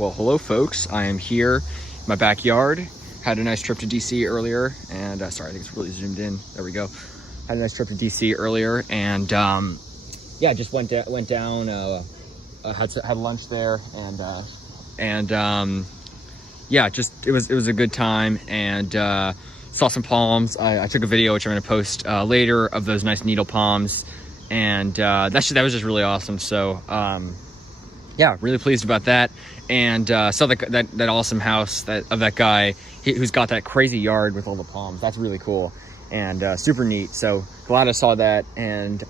Well, hello folks. I am here in my backyard. Had a nice trip to DC earlier, and sorry, I think it's really zoomed in. There we go. Had a nice trip to DC earlier, and yeah, just went down. Had lunch there, and yeah, just it was a good time, and saw some palms. I took a video which I'm going to post later of those nice needle palms, and that was just really awesome. So yeah, really pleased about that, and saw that awesome house of that guy who's got that crazy yard with all the palms. That's really cool and super neat. So glad I saw that, and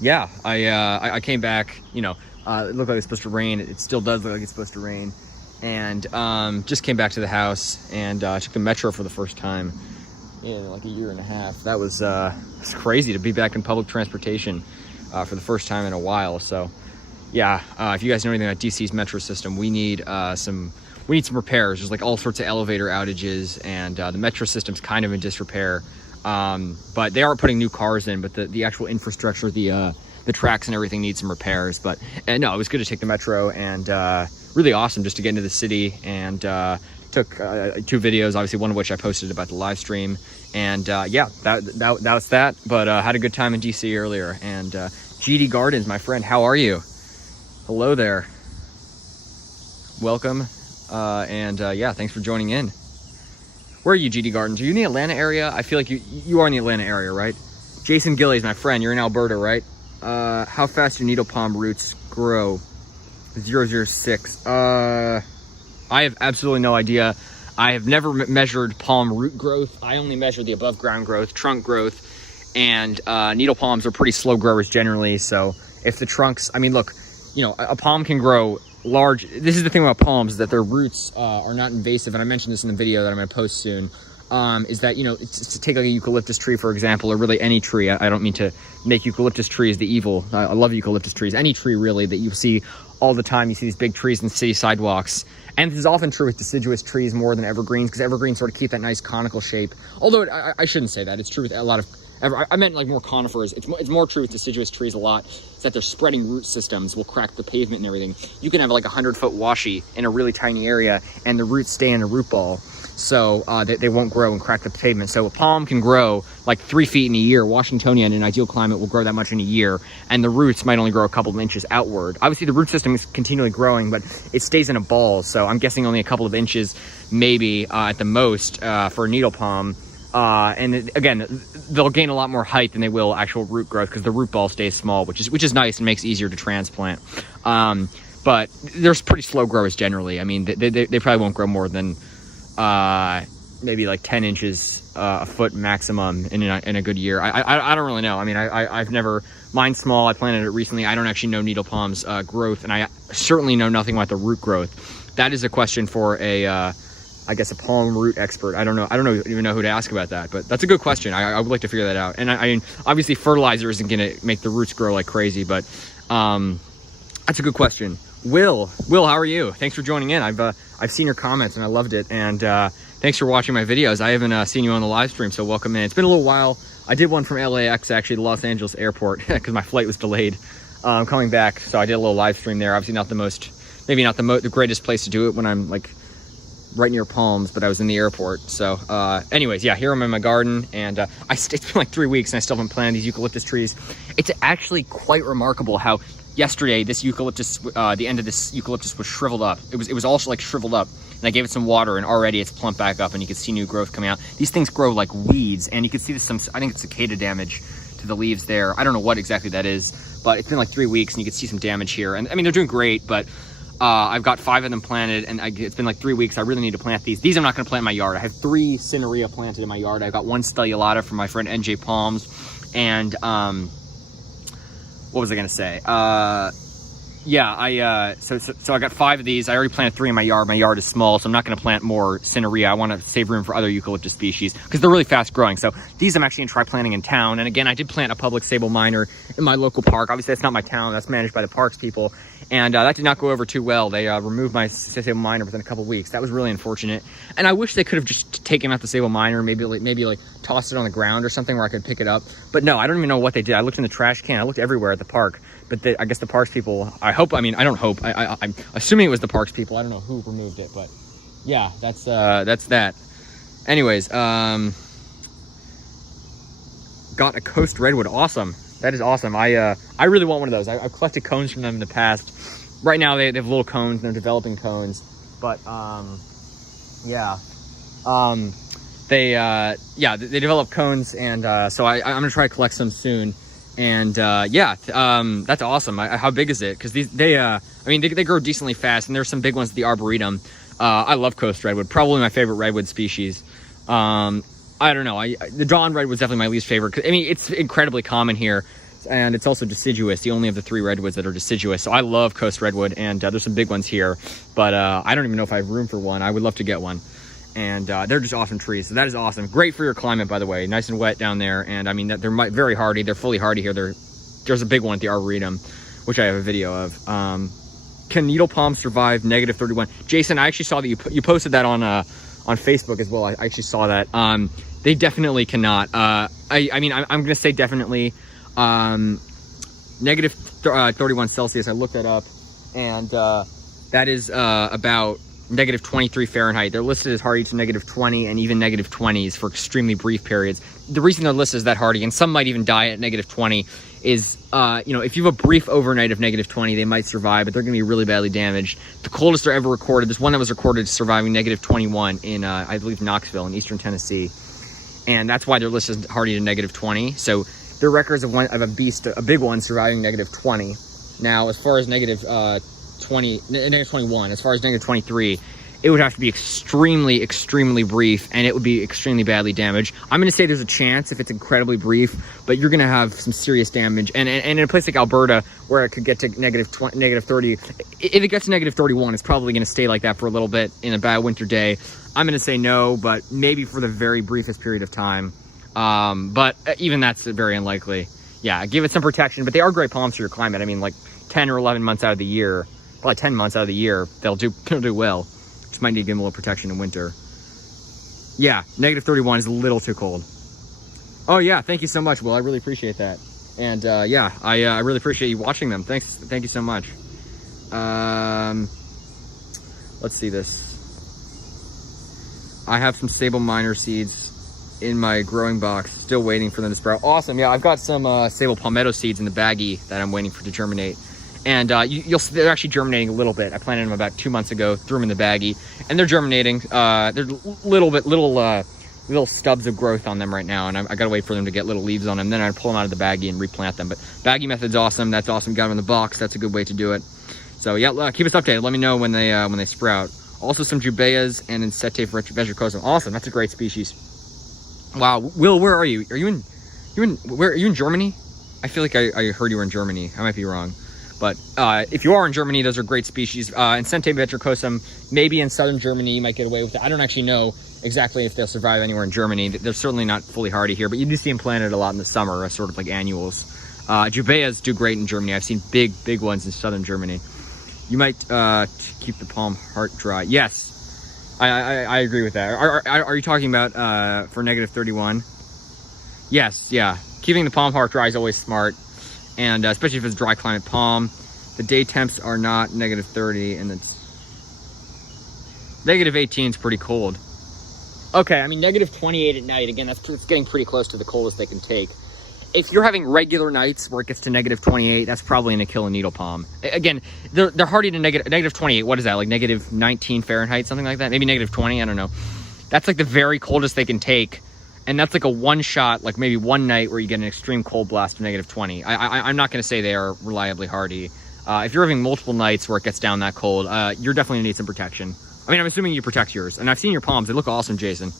yeah, I came back. You know, it looked like it's supposed to rain. It still does look like it's supposed to rain, and just came back to the house and took the metro for the first time in like a year and a half. That was it's crazy to be back in public transportation for the first time in a while. So yeah, if you guys know anything about DC's metro system, we need some repairs. There's like all sorts of elevator outages, and the metro system's kind of in disrepair. But they are putting new cars in, but the actual infrastructure, the tracks and everything needs some repairs. But no, it was good to take the metro, and really awesome just to get into the city, and took 2 videos, obviously one of which I posted about the live stream, and yeah, that was that. But had a good time in DC earlier. And GD Gardens, my friend, how are you? Hello there, welcome, and yeah, thanks for joining in. Where are you, GD Gardens? Are you in the Atlanta area? I feel like you are in the Atlanta area, right? Jason Gillies, my friend, you're in Alberta, right? How fast do needle palm roots grow? 006. I have absolutely no idea. I have never measured palm root growth. I only measure the above ground growth, trunk growth, and needle palms are pretty slow growers generally. So if the trunks, I mean, look, you know, a palm can grow large. This is the thing about palms, is that their roots are not invasive, and I mentioned this in the video that I'm going to post soon. Is that, you know, it's to take like a eucalyptus tree, for example, or really any tree. I don't mean to make eucalyptus trees the evil. I love eucalyptus trees. Any tree, really, that you see all the time. You see these big trees in city sidewalks. And this is often true with deciduous trees more than evergreens, because evergreens sort of keep that nice conical shape. Although I shouldn't say that. It's true with a lot of... I meant like more conifers. It's more true with deciduous trees a lot. It's that their spreading root systems will crack the pavement and everything. You can have like a 100-foot washi in a really tiny area, and the roots stay in a root ball. So they won't grow and crack the pavement. So a palm can grow like 3 feet in a year. Washingtonia in an ideal climate will grow that much in a year, and the roots might only grow a couple of inches outward. Obviously the root system is continually growing, but it stays in a ball. So I'm guessing only a couple of inches, maybe at the most, for a needle palm. And again, they'll gain a lot more height than they will actual root growth, because the root ball stays small, which is nice and makes it easier to transplant. But they're pretty slow growers generally. I mean, they probably won't grow more than maybe like 10 inches a foot maximum in a good year. I don't really know. I mean, I've never, mine's small. I planted it recently. I don't actually know needle palms growth, and I certainly know nothing about the root growth. That is a question for I guess a palm root expert. I don't even know who to ask about that, but that's a good question. I would like to figure that out. And I mean, obviously fertilizer isn't going to make the roots grow like crazy, but that's a good question. Will, how are you? Thanks for joining in. I've seen your comments and I loved it, and thanks for watching my videos. I haven't seen you on the live stream, so welcome in. It's been a little while. I did one from LAX, actually, the Los Angeles airport, because my flight was delayed. I'm coming back, so I did a little live stream there. Obviously not the greatest place to do it when I'm like right near Palms, but I was in the airport. So anyways, yeah, here I'm in my garden, and it's been like 3 weeks and I still haven't planted these eucalyptus trees. It's actually quite remarkable how yesterday this eucalyptus, the end of this eucalyptus was shriveled up. It was also like shriveled up, and I gave it some water, and already it's plumped back up, and you can see new growth coming out. These things grow like weeds, and you can see I think it's cicada damage to the leaves there. I don't know what exactly that is, but it's been like 3 weeks, and you can see some damage here. And I mean, they're doing great, but I've got 5 of them planted, and it's been like 3 weeks. I really need to plant these. These I'm not going to plant in my yard. I have 3 cinerea planted in my yard. I've got 1 stellulata from my friend NJ Palms, and what was I going to say? Yeah, so I got 5 of these. I already planted 3 in my yard. My yard is small, so I'm not going to plant more cinerea. I want to save room for other eucalyptus species because they're really fast growing. So these I'm actually going to try planting in town. And again, I did plant a public sable minor in my local park. Obviously, that's not my town. That's managed by the parks people. And that did not go over too well. They removed my sable minor within a couple weeks. That was really unfortunate. And I wish they could have just taken out the sable minor, maybe like tossed it on the ground or something where I could pick it up. But no, I don't even know what they did. I looked in the trash can. I looked everywhere at the park. but I guess the parks people, I don't hope, I'm assuming it was the parks people. I don't know who removed it, but yeah, that's that. Anyways, got a Coast Redwood. Awesome. That is awesome. I really want one of those. I've collected cones from them in the past. Right now they have little cones and they're developing cones, but yeah. They develop cones, and so I'm gonna try to collect some soon. And that's awesome. How big is it? Because they grow decently fast, and there's some big ones at the Arboretum. I love Coast Redwood, probably my favorite redwood species. I don't know. The Dawn Redwood is definitely my least favorite. I mean, it's incredibly common here, and it's also deciduous. The only of the 3 redwoods that are deciduous. So I love Coast Redwood, and there's some big ones here, but I don't even know if I have room for one. I would love to get one. And they're just awesome trees. So that is awesome. Great for your climate, by the way. Nice and wet down there. And I mean, they're very hardy. They're fully hardy here. There's a big one at the Arboretum, which I have a video of. Can needle palms survive -31? Jason, I actually saw that you posted that on Facebook as well. I actually saw that. They definitely cannot. I mean, I'm going to say definitely -31 Celsius. I looked that up, and that is about -23 Fahrenheit. They're listed as hardy to -20 and even -20s for extremely brief periods. The reason they're listed as that hardy, and some might even die at -20, is if you have a brief overnight of -20, they might survive, but they're going to be really badly damaged. The coldest they're ever recorded, there's one that was recorded surviving -21 in I believe Knoxville in eastern Tennessee, and that's why they're listed as hardy to -20. So their records of a big one surviving -20. Now, as far as -21, as far as -23, it would have to be extremely brief, and it would be extremely badly damaged. I'm going to say there's a chance if it's incredibly brief, but you're going to have some serious damage. And in a place like Alberta, where it could get to -30, if it gets to -31, it's probably going to stay like that for a little bit in a bad winter day. I'm going to say no, but maybe for the very briefest period of time. But even that's very unlikely. Yeah, give it some protection, but they are great palms for your climate. I mean, like 10 or 11 months out of the year, probably 10 months out of the year, they'll do well. Just might need to give them a little protection in winter. Yeah, -31 is a little too cold. Oh yeah, thank you so much, Will. I really appreciate that. And yeah, I really appreciate you watching them. Thank you so much. Let's see this. I have some sable minor seeds in my growing box, still waiting for them to sprout. Awesome. Yeah, I've got some sable palmetto seeds in the baggie that I'm waiting for to germinate. And you'll see they're actually germinating a little bit. I planted them about 2 months ago, threw them in the baggie, and they're germinating. There's little stubs of growth on them right now, and I gotta wait for them to get little leaves on them. Then I pull them out of the baggie and replant them. But baggie method's awesome. That's awesome. Got them in the box. That's a good way to do it. So yeah, keep us updated. Let me know when they sprout. Also some jubaeas and Insete vetricosum. Awesome. That's a great species. Wow, Will, where are you? Are you in Germany? I feel like I heard you were in Germany. I might be wrong. But if you are in Germany, those are great species. Insete vetricosum, maybe in southern Germany, you might get away with it. I don't actually know exactly if they'll survive anywhere in Germany. They're certainly not fully hardy here, but you do see them planted a lot in the summer, as sort of like annuals. Jubaeas do great in Germany. I've seen big ones in southern Germany. You might keep the palm heart dry. Yes, I agree with that. Are you talking about for -31? Yes, yeah. Keeping the palm heart dry is always smart. And especially if it's dry climate palm. The day temps are not -30, and it's -18 is pretty cold. Okay, I mean -28 at night, again, it's getting pretty close to the coldest they can take. If you're having regular nights where it gets to -28, that's probably gonna kill a needle palm. Again, they're hardy to -28. What is that, like -19 Fahrenheit, something like that? Maybe -20, I don't know. That's like the very coldest they can take. And that's like a one-shot, like maybe one night where you get an extreme cold blast of -20. I'm not going to say they are reliably hardy. If you're having multiple nights where it gets down that cold, you're definitely going to need some protection. I mean, I'm assuming you protect yours. And I've seen your palms. They look awesome, Jason.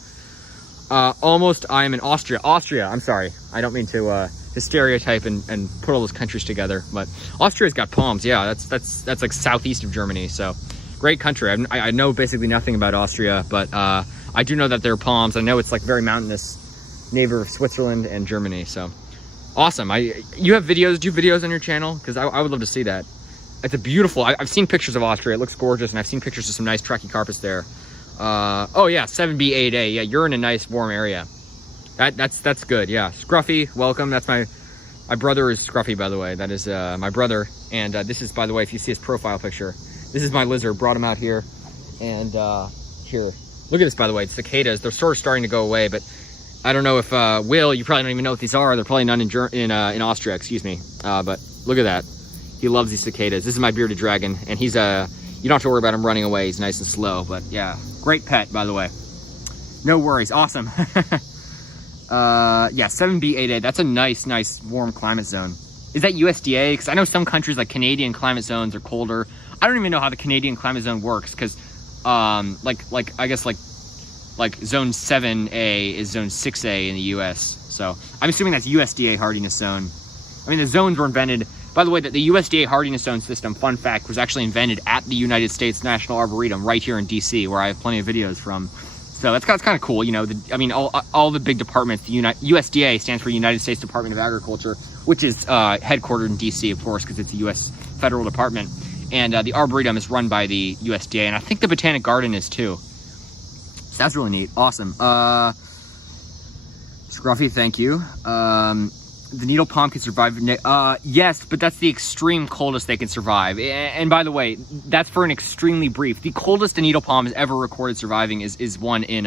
Almost, I am in Austria. Austria, I'm sorry. I don't mean to stereotype and put all those countries together. But Austria's got palms. Yeah, that's like southeast of Germany. So, great country. I know basically nothing about Austria, but I do know that there are palms. I know it's like very mountainous, neighbor of Switzerland and Germany. So awesome. You have videos, do videos on your channel? Because I would love to see that. It's a beautiful, I've seen pictures of Austria. It looks gorgeous, and I've seen pictures of some nice trachycarpus there. Oh yeah, 7B8A. Yeah, you're in a nice warm area. That's good. Yeah, Scruffy, welcome. That's my My brother is Scruffy, by the way. That is my brother. And this is, by the way, if you see his profile picture, this is my lizard. Brought him out here. And here, look at this, by the way. Cicadas. They're sort of starting to go away, but I don't know if Will, you probably don't even know what these are. They're probably none in Austria, excuse me. But look at that. He loves these cicadas. This is my bearded dragon, and he's you don't have to worry about him running away. He's nice and slow, but yeah, great pet, by the way. No worries, awesome. Yeah, 7B8A, that's a nice warm climate zone. Is that USDA? Because I know some countries like Canadian climate zones are colder. I don't even know how the Canadian climate zone works, because I guess like zone 7A is zone 6A in the US. So I'm assuming that's USDA hardiness zone. I mean, the zones were invented, by the way, that the USDA hardiness zone system, fun fact, was actually invented at the United States National Arboretum right here in DC, where I have plenty of videos from. So that's kind of cool, you know. I mean, all the big departments. The USDA stands for United States Department of Agriculture, which is headquartered in DC, of course, because it's a U.S. federal department. And the Arboretum is run by the USDA, and I think the Botanic Garden is too. So that's really neat. Awesome. Scruffy, thank you. The needle palm can survive. Yes, but that's the extreme coldest they can survive. And by the way, that's for an extremely brief. The coldest a needle palm has ever recorded surviving is one in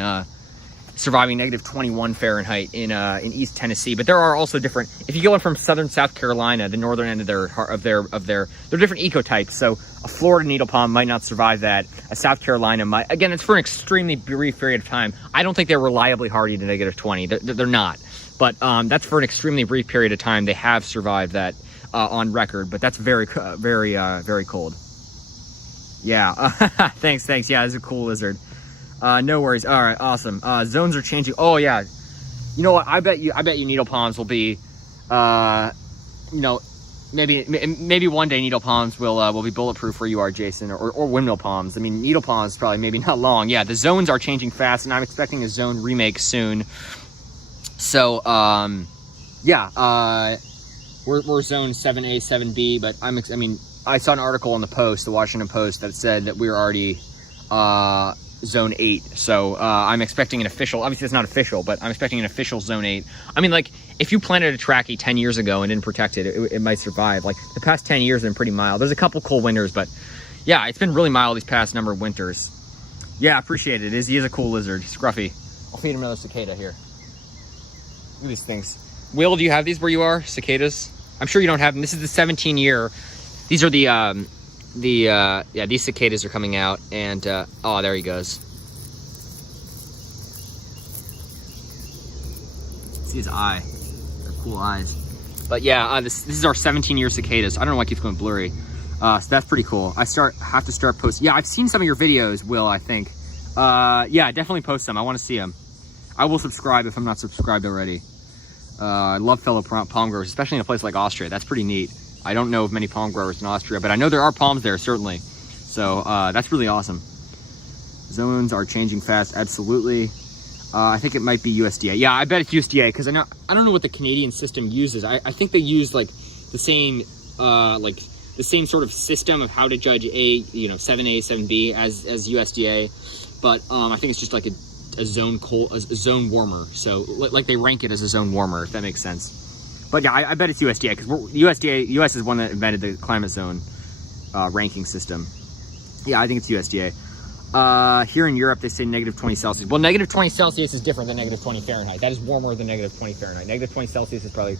surviving -21 Fahrenheit in East Tennessee. But there are also different. If you go in from southern South Carolina, the northern end of their they're different ecotypes. So a Florida needle palm might not survive that. A South Carolina might. Again, it's for an extremely brief period of time. I don't think they're reliably hardy to -20. They're not. But that's for an extremely brief period of time. They have survived that on record, but that's very cold. Yeah, thanks. Yeah, it's a cool lizard. No worries. All right, awesome. Zones are changing. Oh yeah, you know what? I bet you needle palms will be, you know, maybe one day needle palms will be bulletproof where you are, Jason, or windmill palms. I mean, needle palms probably maybe not long. Yeah, the zones are changing fast, and I'm expecting a zone remake soon. So, yeah, we're zone 7A, 7B, but I mean, I saw an article in the Post, the Washington Post, that said that we're already, zone 8. So, I'm expecting an official, obviously it's not official, but I'm expecting an official zone 8. I mean, like, if you planted a trachea 10 years ago and didn't protect it, it might survive. Like, the past 10 years have been pretty mild. There's a couple cold winters, but yeah, it's been really mild these past number of winters. Yeah, appreciate it. He is a cool lizard. Scruffy. I'll feed him another cicada here. Look at these things. Will, do you have these where you are? Cicadas? I'm sure you don't have them. This is the 17 year. These are yeah, these cicadas are coming out, and oh, there he goes. See his eye. They're cool eyes. But yeah, this is our 17-year cicadas. I don't know why it keeps going blurry. So that's pretty cool. I have to start posting. Yeah, I've seen some of your videos, Will, I think. Yeah, definitely post them. I want to see them. I will subscribe if I'm not subscribed already. I love fellow palm growers, especially in a place like Austria. That's pretty neat. I don't know of many palm growers in Austria, but I know there are palms there, certainly. So that's really awesome. Zones are changing fast, absolutely. I think it might be USDA. Yeah, I bet it's USDA, because I don't know what the Canadian system uses. I think they use like the same sort of system of how to judge 7A, 7B as USDA, but I think it's just like a zone warmer. So like they rank it as a zone warmer, if that makes sense. But yeah, I bet it's USDA, because US is one that invented the climate zone ranking system. Yeah, I think it's USDA. Here in Europe, they say -20 Celsius. Well, -20 Celsius is different than -20 Fahrenheit. That is warmer than -20 Fahrenheit. -20 Celsius is probably,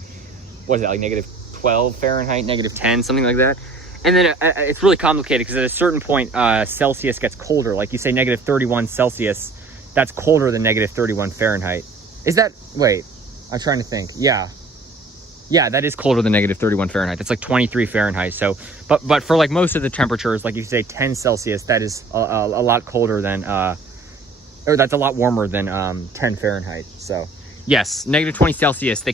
what is that, like -12 Fahrenheit, -10, something like that. And then it's really complicated, because at a certain point, Celsius gets colder. Like you say -31 Celsius, that's colder than -31 Fahrenheit. Is that, wait, I'm trying to think. Yeah, that is colder than -31 Fahrenheit. That's like 23 Fahrenheit. So, but for like most of the temperatures, like you say 10 Celsius, that is a lot colder than, or that's a lot warmer than 10 Fahrenheit. So yes, -20 Celsius,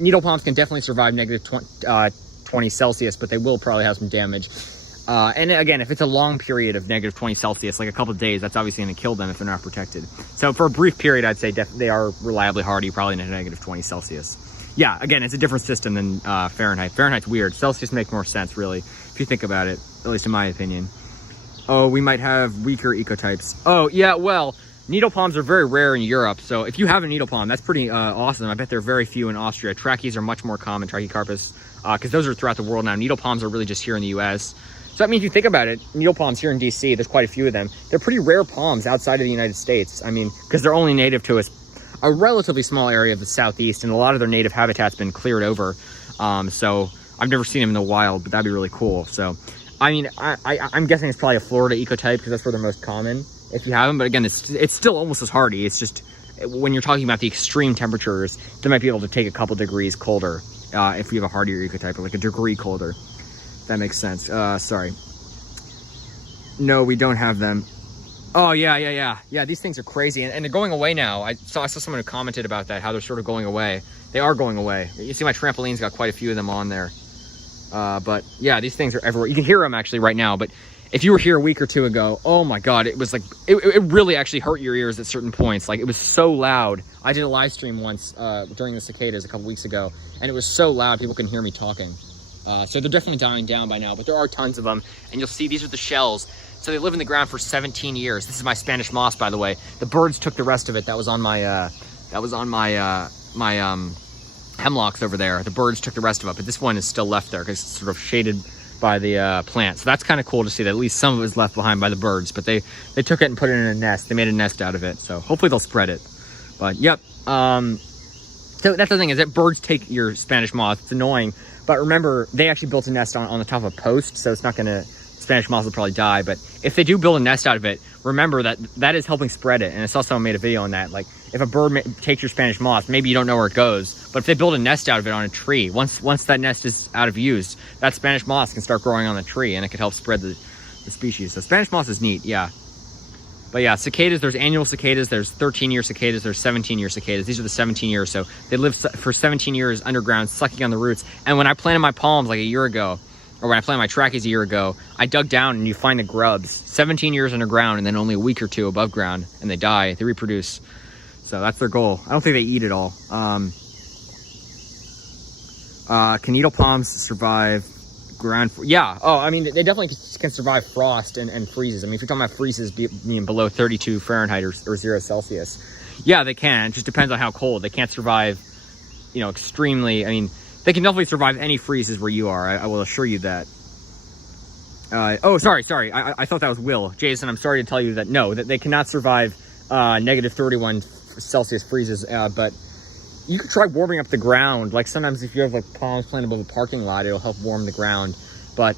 needle palms can definitely survive -20 Celsius, but they will probably have some damage. And again, if it's a long period of -20 Celsius, like a couple of days, that's obviously going to kill them if they're not protected. So for a brief period, I'd say they are reliably hardy, probably in -20 Celsius. Yeah, again, it's a different system than Fahrenheit. Fahrenheit's weird. Celsius makes more sense, really, if you think about it, at least in my opinion. Oh, we might have weaker ecotypes. Oh, yeah, well, Needle palms are very rare in Europe, so if you have a needle palm, that's pretty awesome. I bet there are very few in Austria. Trachys are much more common, Trachycarpus, because those are throughout the world now. Needle palms are really just here in the US. So that means, if you think about it, needle palms here in DC, there's quite a few of them. They're pretty rare palms outside of the United States. I mean, because they're only native to a relatively small area of the Southeast, and a lot of their native habitat's been cleared over. So I've never seen them in the wild, but that'd be really cool. So, I mean, I'm guessing it's probably a Florida ecotype, because that's where they're most common if you have them. But again, it's still almost as hardy. It's just, when you're talking about the extreme temperatures, they might be able to take a couple degrees colder if you have a hardier ecotype, or like a degree colder. That makes sense. Sorry. No, we don't have them. Oh, yeah. These things are crazy, and they're going away now. I saw someone who commented about that, how they're sort of going away. They are going away. You see my trampoline's got quite a few of them on there. But yeah, these things are everywhere. You can hear them actually right now, but if you were here a week or two ago, oh my God, it was like, it really actually hurt your ears at certain points. Like, it was so loud. I did a live stream once during the cicadas a couple weeks ago, and it was so loud people couldn't hear me talking. So they're definitely dying down by now, but there are tons of them. And you'll see these are the shells. So they live in the ground for 17 years. This is my Spanish moss, by the way. The birds took the rest of it. That was on my hemlocks over there. The birds took the rest of it, but this one is still left there because it's sort of shaded by the plant. So that's kind of cool to see that at least some of it is left behind by the birds, but they took it and put it in a nest. They made a nest out of it. So hopefully they'll spread it. But yep. So that's the thing, is that birds take your Spanish moss. It's annoying. But remember, they actually built a nest on the top of a post, so it's not going to, Spanish moss will probably die. But if they do build a nest out of it, remember that is helping spread it. And it's also made a video on that. Like, if a bird takes your Spanish moss, maybe you don't know where it goes. But if they build a nest out of it on a tree, once that nest is out of use, that Spanish moss can start growing on the tree, and it could help spread the species. So Spanish moss is neat, yeah. But yeah, cicadas, there's annual cicadas, there's 13-year cicadas, there's 17-year cicadas. These are the 17 years, so they live for 17 years underground, sucking on the roots. And when I planted my palms like a year ago, or when I planted my trachys a year ago, I dug down and you find the grubs 17 years underground and then only a week or two above ground, and they die, they reproduce. So that's their goal. I don't think they eat it all. Can needle palms survive ground? Yeah. Oh, I mean, they definitely can survive frost and freezes. I mean, if you're talking about freezes being below 32 Fahrenheit or 0 Celsius, yeah, they can. It just depends on how cold. They can't survive, extremely. I mean, they can definitely survive any freezes where you are. I will assure you that. Oh, sorry. I thought that was Will. Jason, I'm sorry to tell you that no, that they cannot survive negative 31 Celsius freezes, but you could try warming up the ground. Like, sometimes if you have like palms planted above a parking lot, it'll help warm the ground. But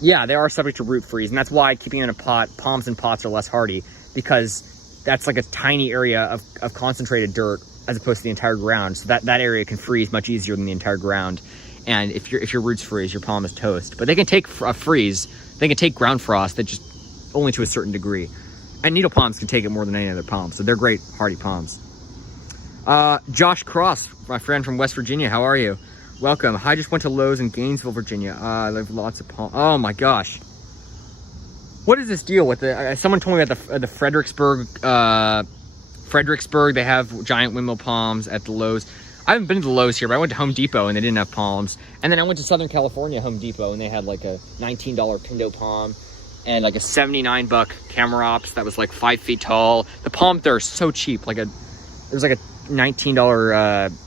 yeah, they are subject to root freeze, and that's why keeping them in a pot, palms in pots are less hardy, because that's like a tiny area of concentrated dirt as opposed to the entire ground. So that area can freeze much easier than the entire ground. And if your roots freeze, your palm is toast. But they can take a freeze. They can take ground frost, that just only to a certain degree. And needle palms can take it more than any other palm. So they're great hardy palms. Josh Cross, my friend from West Virginia, how are you? Welcome. I just went to Lowe's in Gainesville, Virginia. I have lots of palm. Oh my gosh. What is this deal with the, someone told me about the Fredericksburg, they have giant windmill palms at the Lowe's. I haven't been to the Lowe's here, but I went to Home Depot and they didn't have palms. And then I went to Southern California Home Depot and they had like a $19 Pindo palm and like a $79 Camarops that was like 5 feet tall. The palms there are so cheap. It was like a $19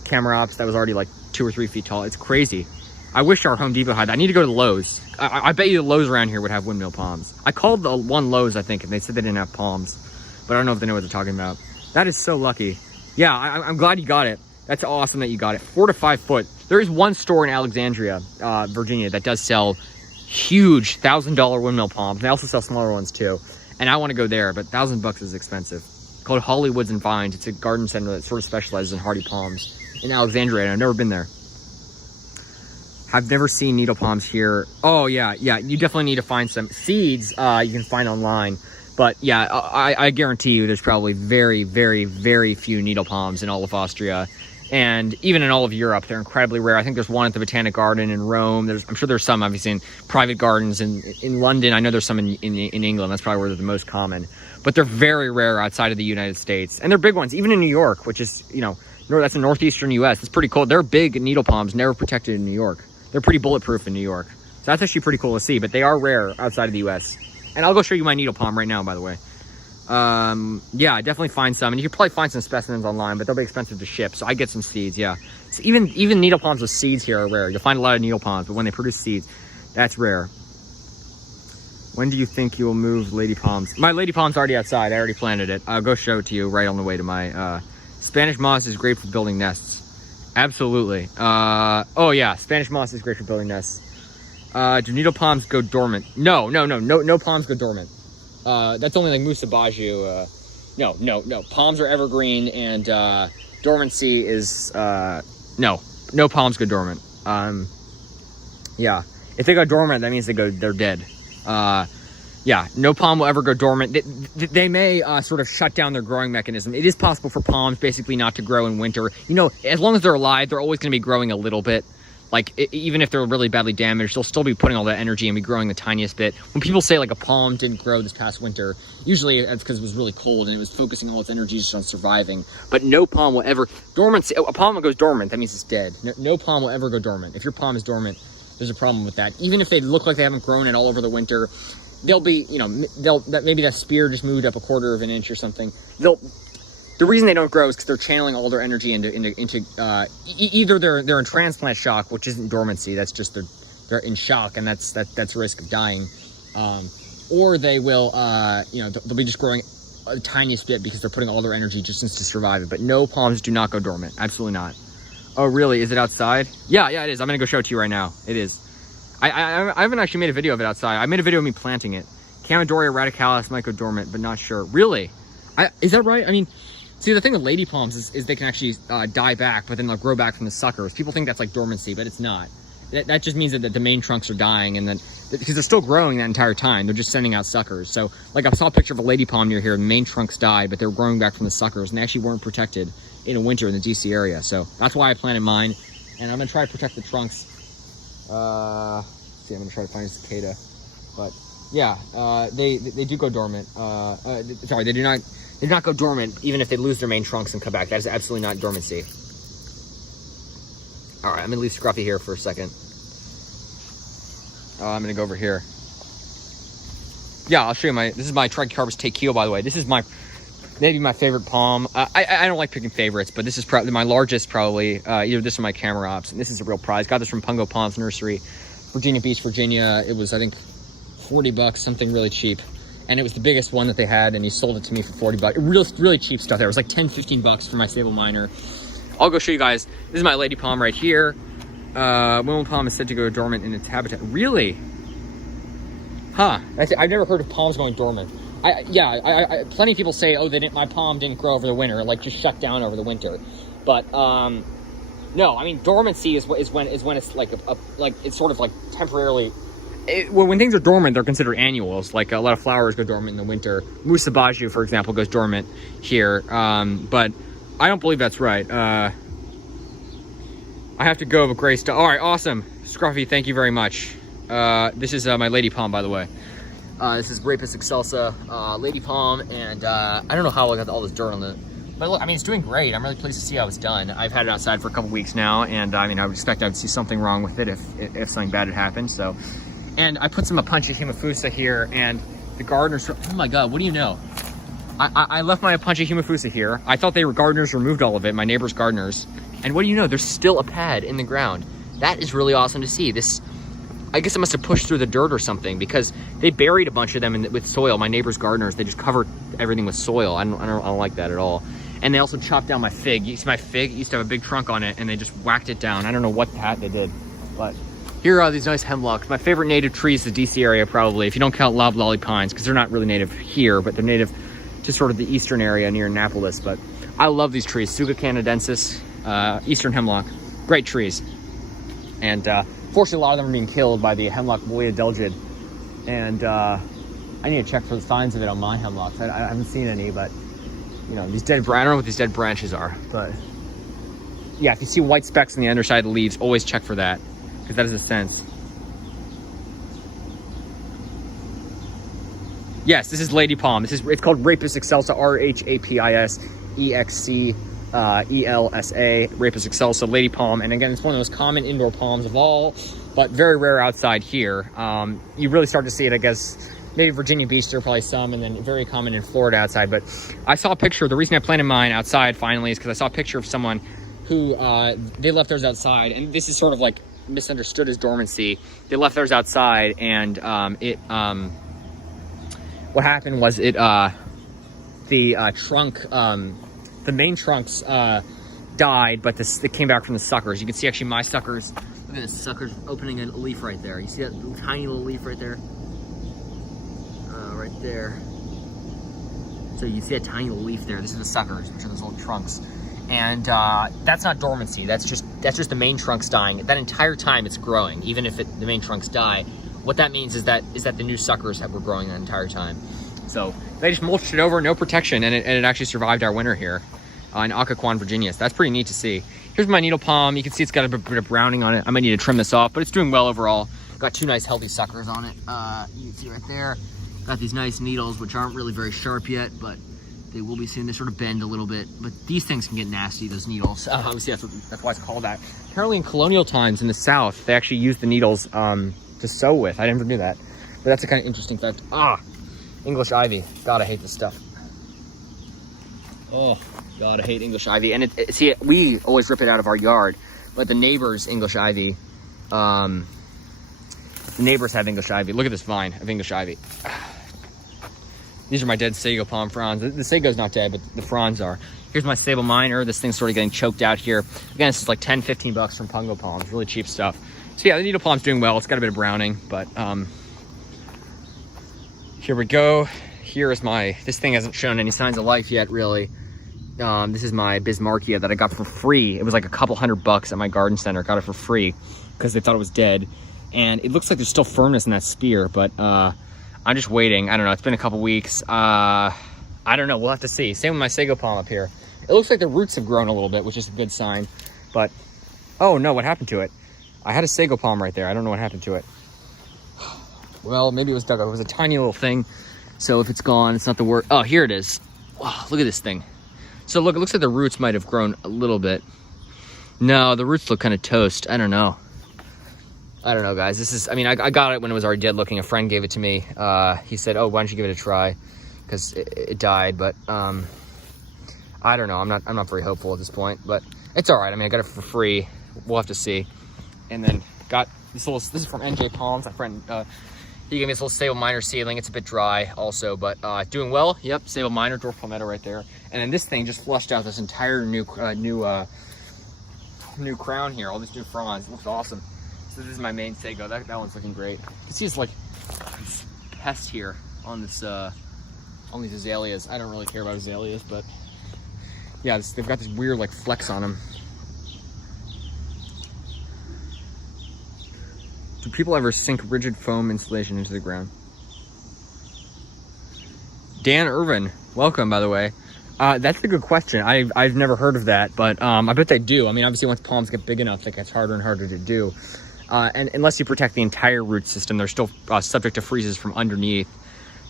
Camarops that was already like 2 or 3 feet tall. It's crazy. I wish our Home Depot had that. I need to go to Lowe's. I bet you the Lowe's around here would have windmill palms. I called the one Lowe's, I think, and they said they didn't have palms. But I don't know if they know what they're talking about. That is so lucky. Yeah, I'm glad you got it. That's awesome that you got it. 4 to 5 foot. There is one store in Alexandria, Virginia, that does sell huge $1,000 windmill palms. They also sell smaller ones too. And I want to go there, but $1,000 is expensive. Called Hollywoods and Vines. It's a garden center that sort of specializes in hardy palms in Alexandria, and I've never been there. I've never seen needle palms here. Oh yeah, you definitely need to find some seeds. You can find online, but yeah, I guarantee you there's probably very, very, very few needle palms in all of Austria, and even in all of Europe. They're incredibly rare. I think there's one at the Botanic Garden in Rome. I'm sure there's some obviously in private gardens in London. I know there's some in England. That's probably where they're the most common, but they're very rare outside of the United States, and they're big ones even in New York, which is, that's in northeastern US. It's pretty cool. They're big needle palms, never protected in New York. They're pretty bulletproof in New York. So that's actually pretty cool to see, but they are rare outside of the US. And I'll go show you my needle palm right now, by the way. Yeah, definitely find some, and you can probably find some specimens online, but they'll be expensive to ship. So I get some seeds. Yeah, so even needle palms with seeds here are rare. You'll find a lot of needle palms, but when they produce seeds, that's rare. When do you think you will move lady palms? My lady palm's already outside. I already planted it. I'll go show it to you right on the way to my Spanish moss is great for building nests. Absolutely. Oh yeah, Spanish moss is great for building nests. Do needle palms go dormant? No palms go dormant. That's only like musabaju. No. Palms are evergreen, and dormancy is no palms go dormant. Yeah, if they go dormant, that means they're dead. Yeah, no palm will ever go dormant. They may sort of shut down their growing mechanism. It is possible for palms basically not to grow in winter. You know, as long as they're alive, they're always going to be growing a little bit. Like, even if they're really badly damaged, they'll still be putting all that energy and be growing the tiniest bit. When people say, like, a palm didn't grow this past winter, usually it's because it was really cold and it was focusing all its energy just on surviving. But no palm will ever... Dormancy... A palm that goes dormant, that means it's dead. No palm will ever go dormant. If your palm is dormant, there's a problem with that. Even if they look like they haven't grown it all over the winter, they'll be, you know, maybe that spear just moved up a quarter of an inch or something. The reason they don't grow is because they're channeling all their energy into either they're in transplant shock, which isn't dormancy, that's just they're in shock, and that's risk of dying, or they will they'll be just growing the tiniest bit because they're putting all their energy just to survive it. But no palms do not go dormant, absolutely not. Oh really? Is it outside? Yeah, it is. I'm gonna go show it to you right now. It is. I haven't actually made a video of it outside. I made a video of me planting it. Chamaedorea radicalis might go dormant, but not sure. Really? Is that right? I mean, see, the thing with lady palms is they can actually die back, but then they'll grow back from the suckers. People think that's like dormancy, but it's not. That just means that the main trunks are dying, and then because they're still growing that entire time, they're just sending out suckers. So, like, I saw a picture of a lady palm near here. The main trunks died, but they were growing back from the suckers, and they actually weren't protected in the winter in the DC area. So that's why I planted mine, and I'm gonna try to protect the trunks. See, I'm gonna try to find a cicada, but yeah, they do go dormant. Sorry, they do not go dormant even if they lose their main trunks and come back. That is absolutely not dormancy. All right, I'm gonna leave Scruffy here for a second. I'm gonna go over here. Yeah, I'll show you this is my Trichocarpus tequila, by the way. This is maybe my favorite palm. I don't like picking favorites, but this is probably my largest, probably. Either this or my camera ops, and this is a real prize. Got this from Pungo Palms Nursery, Virginia Beach, Virginia. It was, I think, 40 bucks, something really cheap. And it was the biggest one that they had, and he sold it to me for 40 bucks. Really cheap stuff there. It was like 10, 15 bucks for my stable miner. I'll go show you guys. This is my lady palm right here. Woman palm is said to go dormant in its habitat. Really? Huh. I've never heard of palms going dormant. Plenty of people say, oh, my palm didn't grow over the winter, like just shut down over the winter. But no, I mean, dormancy is when it's like it's sort of like temporarily. When things are dormant, they're considered annuals. Like a lot of flowers go dormant in the winter. Musabaju, for example, goes dormant here. But I don't believe that's right. I have to go with Grace. All right, awesome. Scruffy, thank you very much. This is my lady palm, by the way. This is Rapis excelsa lady palm, and I don't know how I got all this dirt on it. But look, I mean, it's doing great. I'm really pleased to see how it's done. I've had it outside for a couple weeks now, and I mean, I would expect I would see something wrong with it if something bad had happened. So. And I put some Apuntia hemifusa here, and the gardeners, oh my God, what do you know? I left my Apuntia hemifusa here. I thought they were gardeners, removed all of it, my neighbor's gardeners. And what do you know? There's still a pad in the ground. That is really awesome to see. I guess it must have pushed through the dirt or something, because they buried a bunch of them with soil. My neighbor's gardeners, they just covered everything with soil. I don't like that at all. And they also chopped down my fig. You see my fig? It used to have a big trunk on it, and they just whacked it down. I don't know what they did, but here are these nice hemlocks. My favorite native trees is the DC area, probably, if you don't count loblolly pines, because they're not really native here, but they're native to sort of the eastern area near Annapolis. But I love these trees. Tsuga canadensis, eastern hemlock, great trees. And fortunately, a lot of them are being killed by the hemlock Boea delgid. And I need to check for the signs of it on my hemlocks. I haven't seen any, but you know, these dead I don't know what these dead branches are, but yeah, if you see white specks on the underside of the leaves, always check for that, because that is a sense. Yes, this is lady palm. It's called Rapis excelsa, RHAPIS EXC ELSA, Rapis excelsa, lady palm. And again, it's one of the most common indoor palms of all, but very rare outside here. You really start to see it, I guess, maybe Virginia Beach, there are probably some, and then very common in Florida outside. But I saw a picture. The reason I planted mine outside finally is because I saw a picture of someone who they left theirs outside, and this is sort of like misunderstood as dormancy. They left theirs outside, and what happened was the trunk, the main trunks died, but it came back from the suckers. You can see actually my suckers. Look at this sucker's opening a leaf right there. You see that little, tiny little leaf right there? Right there. So you see a tiny little leaf there. This is the suckers, which are those little trunks. And that's not dormancy. That's just the main trunks dying. That entire time it's growing, even if the main trunks die. What that means is that the new suckers that were growing that entire time. So they just mulched it over, no protection, and it actually survived our winter here in Occoquan, Virginia. So that's pretty neat to see. Here's my needle palm. You can see it's got a bit of browning on it. I might need to trim this off, but it's doing well overall. Got two nice healthy suckers on it. You can see right there. Got these nice needles, which aren't really very sharp yet, but they will be soon. They sort of bend a little bit, but these things can get nasty, those needles. Obviously, that's why it's called that. Apparently in colonial times in the South, they actually used the needles to sew with. I never knew that, but that's a kind of interesting fact. English ivy. God, I hate this stuff. Oh, God, I hate English ivy. And see, we always rip it out of our yard, but the neighbors' English ivy, the neighbors have English ivy. Look at this vine of English ivy. These are my dead sago palm fronds. The sago's not dead, but the fronds are. Here's my sable minor. This thing's sort of getting choked out here. Again, this is like 10, 15 bucks from Pungo Palms. Really cheap stuff. So yeah, the needle palm's doing well. It's got a bit of browning, but here we go. Here is this thing hasn't shown any signs of life yet, really. This is my Bismarckia that I got for free. It was like a couple $100 at my garden center. Got it for free because they thought it was dead. And it looks like there's still firmness in that spear, but I'm just waiting. I don't know. It's been a couple weeks. I don't know. We'll have to see. Same with my sago palm up here. It looks like the roots have grown a little bit, which is a good sign. But, oh no, what happened to it? I had a sago palm right there. I don't know what happened to it. Well, maybe it was dug up. It was a tiny little thing. So if it's gone, it's not the worst. Oh, here it is. Wow, look at this thing. So look, it looks like the roots might have grown a little bit. No, the roots look kind of toast. I don't know. I don't know, guys. This is, I mean, I got it when it was already dead looking. A friend gave it to me. He said, oh, why don't you give it a try? Because it died, but I don't know. I'm not very hopeful at this point, but it's all right. I mean, I got it for free. We'll have to see. And then got this little, this is from NJ Palms. My friend, he gave me this little sable minor seedling. It's a bit dry also, but doing well. Yep, sable minor, dwarf palmetto right there. And then this thing just flushed out this entire new crown here. All these new fronds. It looks awesome. So this is my main sago. That one's looking great. You can see it's like this pest here on this on these azaleas. I don't really care about azaleas, but yeah, they've got this weird like flecks on them. Do people ever sink rigid foam insulation into the ground? Dan Irvin, welcome, by the way. That's a good question. I've never heard of that, but I bet they do. I mean, obviously once palms get big enough, it gets harder and harder to do. And unless you protect the entire root system, they're still subject to freezes from underneath.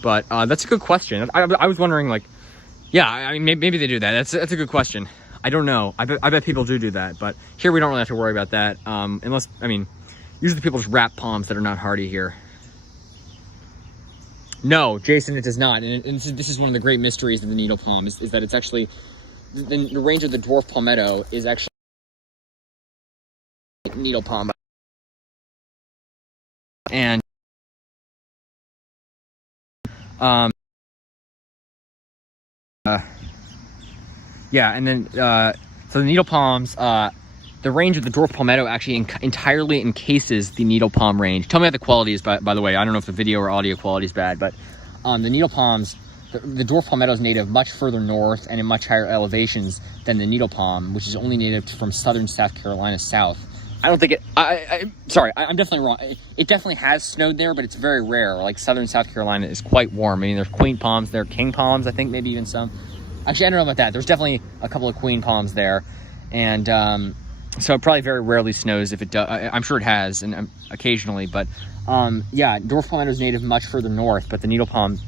But that's a good question. I was wondering, like, yeah, I mean, maybe they do that. That's a good question. I don't know. I bet people do that, but here we don't really have to worry about that. Unless, I mean, usually people just wrap palms that are not hardy here. No, Jason, it does not. And this is one of the great mysteries of the needle palm is that it's actually, the range of the dwarf palmetto is actually needle palm. And yeah, and then so the needle palms, the range of the dwarf palmetto actually entirely encases the needle palm range. Tell me how the quality is, by the way. I don't know if the video or audio quality is bad, but the needle palms, the dwarf palmetto is native much further north and in much higher elevations than the needle palm, which is only native from southern South Carolina south. I don't think it, sorry, I'm definitely wrong. It definitely has snowed there, but it's very rare. Like southern South Carolina is quite warm. I mean, there's queen palms there, king palms, I think maybe even some. Actually, I don't know about that. There's definitely a couple of queen palms there. And so it probably very rarely snows if it does. I'm sure it has, and occasionally, but yeah, dwarf palmetto is native much further north, but the needle palm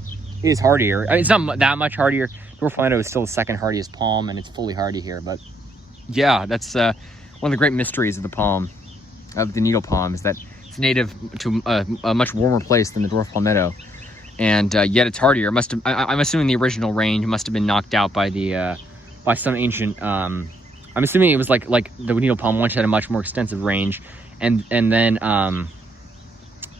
is hardier. It's not that much hardier. Dwarf palmetto is still the second hardiest palm, and it's fully hardy here. But yeah, that's one of the great mysteries of the palm, of the needle palm, is that it's native to a much warmer place than the dwarf palmetto. and yet it's hardier. It must have, I'm assuming the original range must have been knocked out by the by some ancient. I'm assuming it was like the needle palm once had a much more extensive range, and then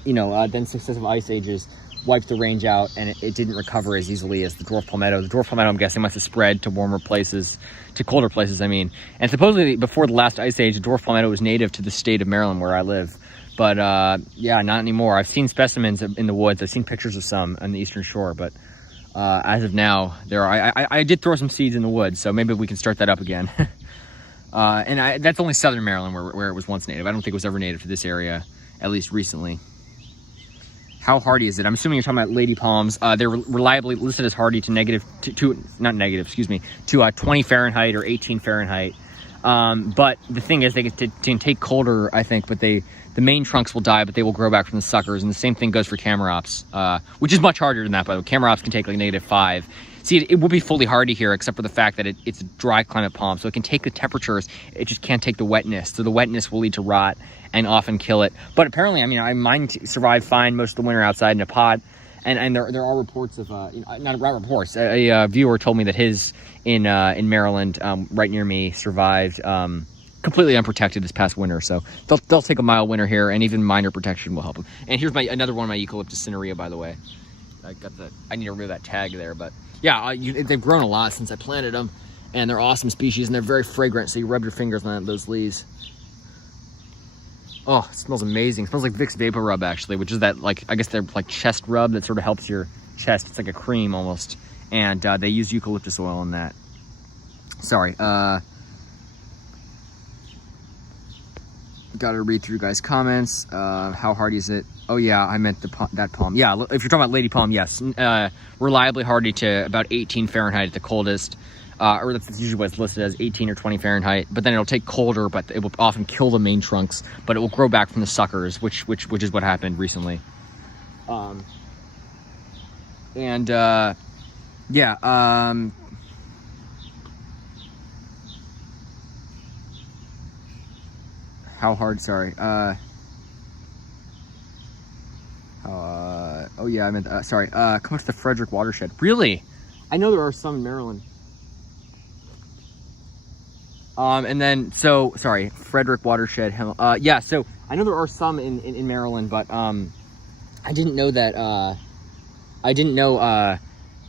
then successive ice ages wiped the range out, and it didn't recover as easily as the dwarf palmetto. The dwarf palmetto, I'm guessing, must have spread to warmer places, to colder places, I mean. And supposedly, before the last ice age, the dwarf palmetto was native to the state of Maryland, where I live. But, yeah, not anymore. I've seen specimens in the woods. I've seen pictures of some on the eastern shore, but as of now, I did throw some seeds in the woods, so maybe we can start that up again. And that's only southern Maryland where it was once native. I don't think it was ever native to this area, at least recently. How hardy is it? I'm assuming you're talking about lady palms. They're reliably listed as hardy to to 20 Fahrenheit or 18 Fahrenheit. But the thing is, they can take colder, I think, but the main trunks will die, but they will grow back from the suckers. And the same thing goes for camarops, which is much harder than that, by the way. Camarops can take like -5. See, it will be fully hardy here, except for the fact that it's a dry climate palm, so it can take the temperatures. It just can't take the wetness. So the wetness will lead to rot and often kill it. But apparently, I mean, mine survived fine most of the winter outside in a pot. And there are reports of not reports. A viewer told me that his in Maryland, right near me, survived completely unprotected this past winter. So they'll take a mild winter here, and even minor protection will help them. And here's another one of my eucalyptus cinerea, by the way. I need to remove that tag there, but yeah, they've grown a lot since I planted them, and they're awesome species, and they're very fragrant. So you rub your fingers on those leaves. Oh, it smells amazing. It smells like Vicks Vapor Rub, actually, which is that, I guess they're like chest rub that sort of helps your chest. It's like a cream almost. And they use eucalyptus oil in that. Sorry. Gotta read through guys' comments. How hardy is it? Oh, yeah, I meant that palm. Yeah, if you're talking about lady palm, yes. Reliably hardy to about 18 Fahrenheit at the coldest. Or that's usually what it's listed as, 18 or 20 Fahrenheit. But then it'll take colder, but it will often kill the main trunks. But it will grow back from the suckers, which is what happened recently. How hard? Sorry. Oh yeah, I meant. Sorry. Come up to the Frederick watershed. Really? I know there are some in Maryland. And then, so, sorry, Frederick watershed. Yeah, so I know there are some in Maryland, but I didn't know that,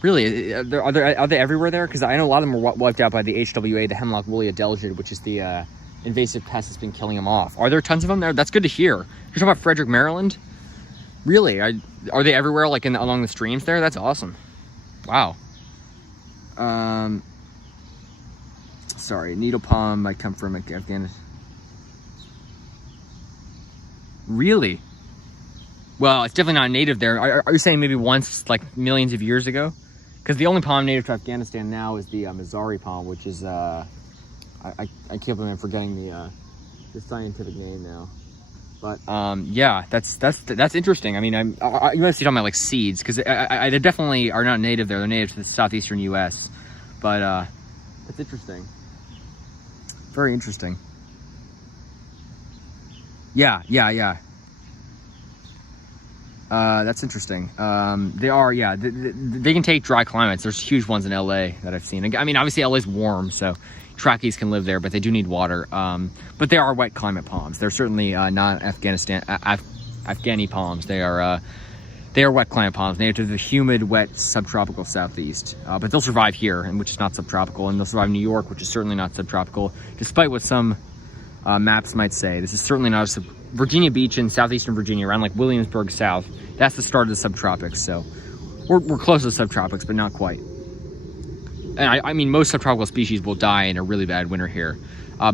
really, are they everywhere there? Because I know a lot of them were wiped out by the HWA, the hemlock woolly adelgid, which is the invasive pest that's been killing them off. Are there tons of them there? That's good to hear. You're talking about Frederick, Maryland? Really? Are they everywhere, like along the streams there? That's awesome. Wow. Sorry, needle palm might come from Afghanistan. Really? Well, it's definitely not native there. Are you saying maybe once, like millions of years ago? Because the only palm native to Afghanistan now is the Mazari palm, which is I can't believe I'm forgetting the scientific name now. But yeah, that's interesting. I mean, you must be talking about like seeds, because they definitely are not native there. They're native to the southeastern U.S. But it's interesting. Very interesting. Yeah. That's interesting. They are, yeah. They can take dry climates. There's huge ones in LA that I've seen. I mean, obviously LA's warm, so trackies can live there, but they do need water. But they are wet climate palms. They're certainly not Afghani palms. They are wet climate palms, native to the humid, wet, subtropical southeast. But they'll survive here, which is not subtropical, and they'll survive New York, which is certainly not subtropical, despite what some maps might say. This is certainly not Virginia Beach in southeastern Virginia, around like Williamsburg South. That's the start of the subtropics, so we're close to the subtropics, but not quite. And I mean, most subtropical species will die in a really bad winter here,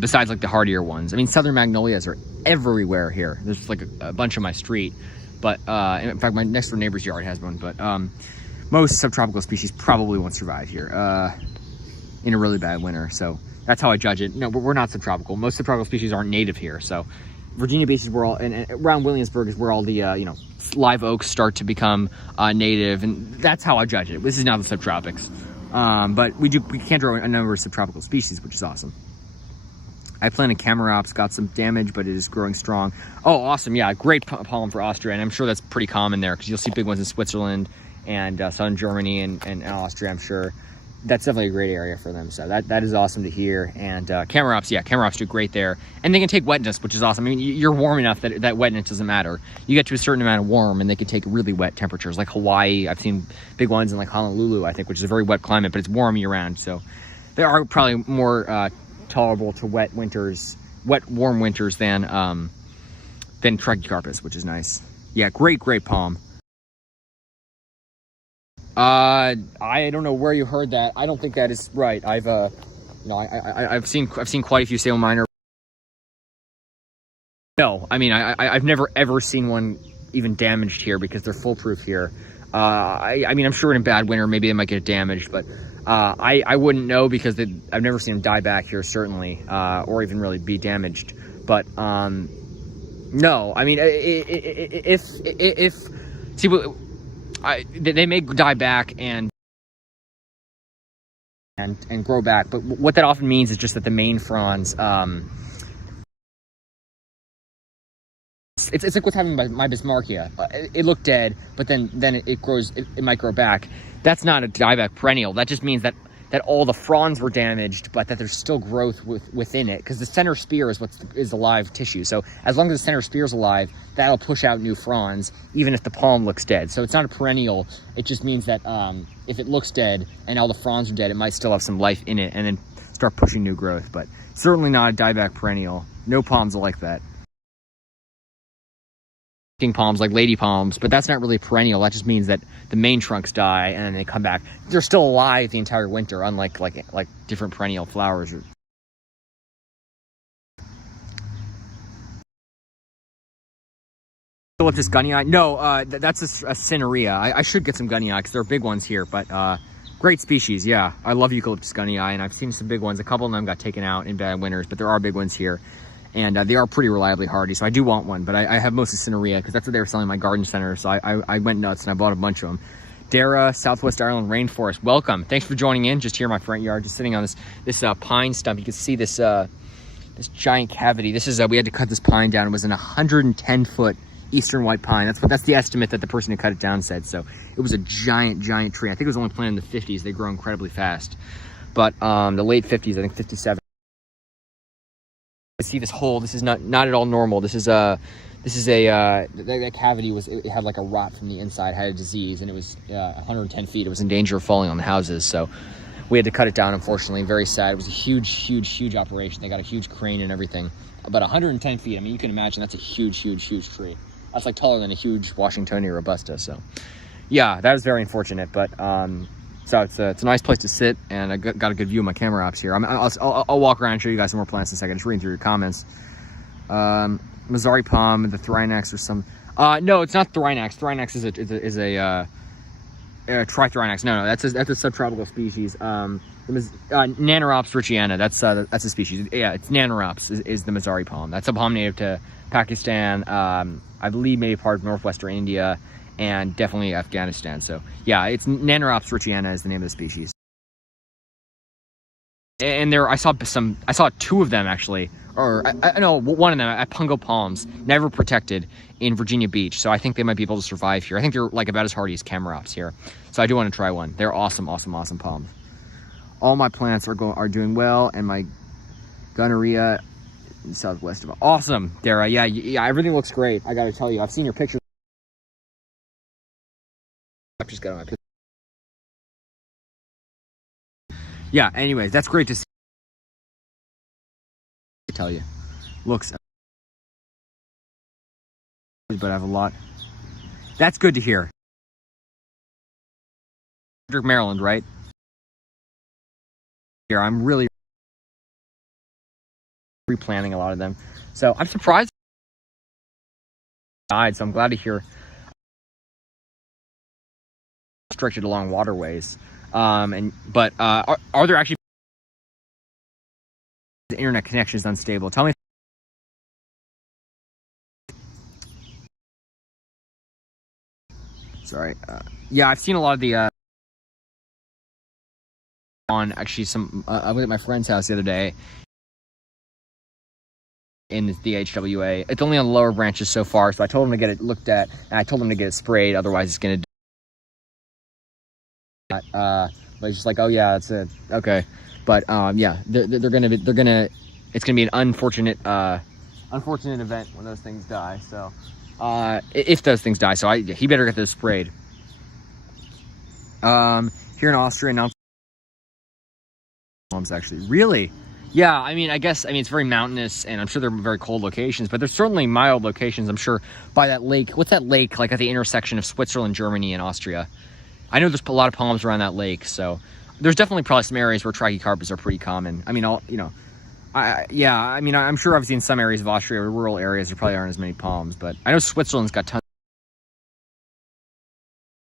besides like the hardier ones. I mean, southern magnolias are everywhere here. There's like a bunch on my street. But in fact, my next door neighbor's yard has one. But most subtropical species probably won't survive here in a really bad winter. So that's how I judge it. No, we're not subtropical. Most subtropical species aren't native here. So Virginia Beach is where all, and around Williamsburg is where all the live oaks start to become native, and that's how I judge it. This is now the subtropics. But we can draw a number of subtropical species, which is awesome. I planted Camarops, got some damage, but it is growing strong. Oh, awesome. Yeah, great palm for Austria, and I'm sure that's pretty common there, because you'll see big ones in Switzerland and southern Germany and Austria, I'm sure. That's definitely a great area for them. So that is awesome to hear. And camera ops, yeah, camera ops do great there. And they can take wetness, which is awesome. I mean, you're warm enough that wetness doesn't matter. You get to a certain amount of warm and they can take really wet temperatures, like Hawaii. I've seen big ones in like Honolulu, I think, which is a very wet climate, but it's warm year round. So they are probably more tolerable to wet, warm winters than Trachycarpus, which is nice. Yeah, great palm. I don't know where you heard that. I don't think that is right. I've seen quite a few Salem minor. No, I mean, I've never ever seen one even damaged here because they're foolproof here. I mean, I'm sure in a bad winter maybe they might get damaged, but I wouldn't know because I've never seen them die back here, certainly, or even really be damaged. But no, I mean, they may die back and grow back, but what that often means is just that the main fronds, it's like what's happening by my Bismarckia. It looked dead, but then it grows. It might grow back. That's not a dieback perennial. That just means that all the fronds were damaged, but that there's still growth within it, because the center spear is alive tissue. So as long as the center spear is alive, that'll push out new fronds, even if the palm looks dead. So it's not a perennial. It just means that if it looks dead and all the fronds are dead, it might still have some life in it and then start pushing new growth. But certainly not a dieback perennial. No palms are like that. Palms like lady palms, but that's not really perennial. That just means that the main trunks die and then they come back. They're still alive the entire winter, unlike like different perennial flowers. Eucalyptus gunnii? No, that's a cinerea. I should get some gunnii because there are big ones here, but great species. Yeah, I love Eucalyptus gunnii, and I've seen some big ones. A couple of them got taken out in bad winters, but there are big ones here. And they are pretty reliably hardy, so I do want one, but I have mostly cinerea because that's what they were selling in my garden center, so I went nuts and I bought a bunch of them. Dara, Southwest Ireland Rainforest, welcome. Thanks for joining in, just here in my front yard, just sitting on this pine stump. You can see this giant cavity. This is, we had to cut this pine down. It was an 110-foot eastern white pine. That's the estimate that the person who cut it down said, so it was a giant tree. I think it was only planted in the 50s. They grow incredibly fast. But the late 50s, I think 57. See this hole. This is not at all normal. That cavity it had like a rot from the inside, had a disease, and it was 110 feet. It was in danger of falling on the houses, so we had to cut it down, unfortunately. Very sad. It was a huge operation. They got a huge crane and everything. But 110 feet, I mean, you can imagine that's a huge tree. That's like taller than a huge Washingtonia robusta. So yeah, that was very unfortunate, but so it's a nice place to sit, and I got a good view of my camera ops here. I'll walk around and show you guys some more plants in a second. Just reading through your comments. Mazzari palm, the Thrinax or some. No, it's not Thrinax. Thrinax is a Trithrynax. No, that's a subtropical species. Nanorops richiana. That's a species. Yeah, it's Nanorops is the Mazzari palm. That's a palm native to Pakistan. I believe maybe part of northwestern India, and definitely Afghanistan. So yeah, it's Nanorops richiana is the name of the species. And I saw two of them actually, or I know one of them at Pungo Palms, never protected in Virginia Beach. So I think they might be able to survive here. I think they're like about as hardy as Camerops here. So I do want to try one. They're awesome palms. All my plants are doing well, and my gonorrhea in southwest of awesome, Dara. Yeah, everything looks great. I got to tell you, I've seen your pictures. I've just got on my picture. Yeah, anyways, that's great to see. I tell you, looks, but I have a lot. That's good to hear. Maryland, right? Here, I'm really replanting a lot of them, so I'm surprised. So I'm glad to hear. Restricted along waterways, but are there actually the internet connection is unstable? Tell me. Sorry. Yeah, I've seen a lot of the on actually some. I was at my friend's house the other day in the HWA. It's only on the lower branches so far, so I told him to get it looked at, and I told him to get it sprayed. Otherwise, it's going to but it's just like, oh yeah, that's it. Okay. But yeah, they're gonna it's gonna be an unfortunate event when those things die. So if those things die, so he better get those sprayed. Here in Austria now, actually, really, yeah. I mean, it's very mountainous, and I'm sure they're very cold locations, but there's certainly mild locations. I'm sure by that lake. What's that lake like at the intersection of Switzerland, Germany, and Austria? I know there's a lot of palms around that lake, so there's definitely probably some areas where trachycarpus are pretty common. I mean, I'm sure obviously in some areas of Austria, rural areas, there probably aren't as many palms, but I know Switzerland's got tons